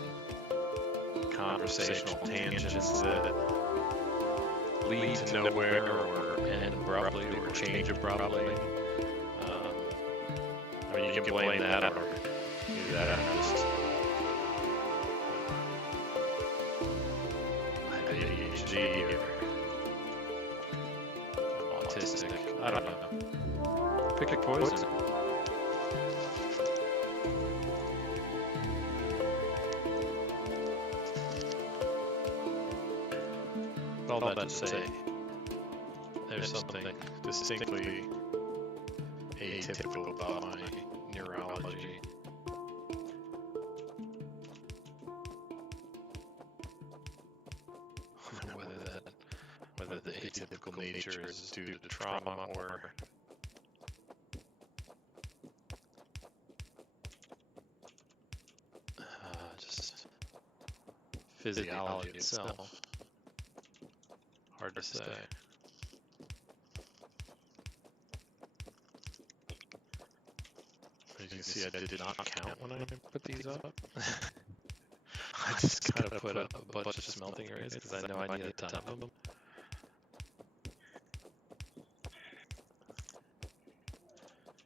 conversational tangents that lead to nowhere or end abruptly or change abruptly, I mean, you can blame that or either that I'm just I have ADHD or I'm autistic. I don't know. Pick a poison. All that to say, there's something distinctly atypical about my neurology. Whether the atypical nature is due to trauma or just physiology itself. Hard to say. As you can see, I did not count when I put these up. I just kind of put up a bunch of smelting arrays because I know I need a ton of them.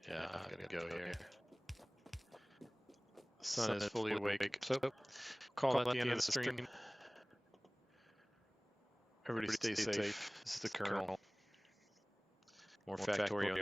Yeah, I'm gonna go here. The sun is fully awake, so call that the end of the stream. Everybody stay safe. This is the Colonel. More Factorio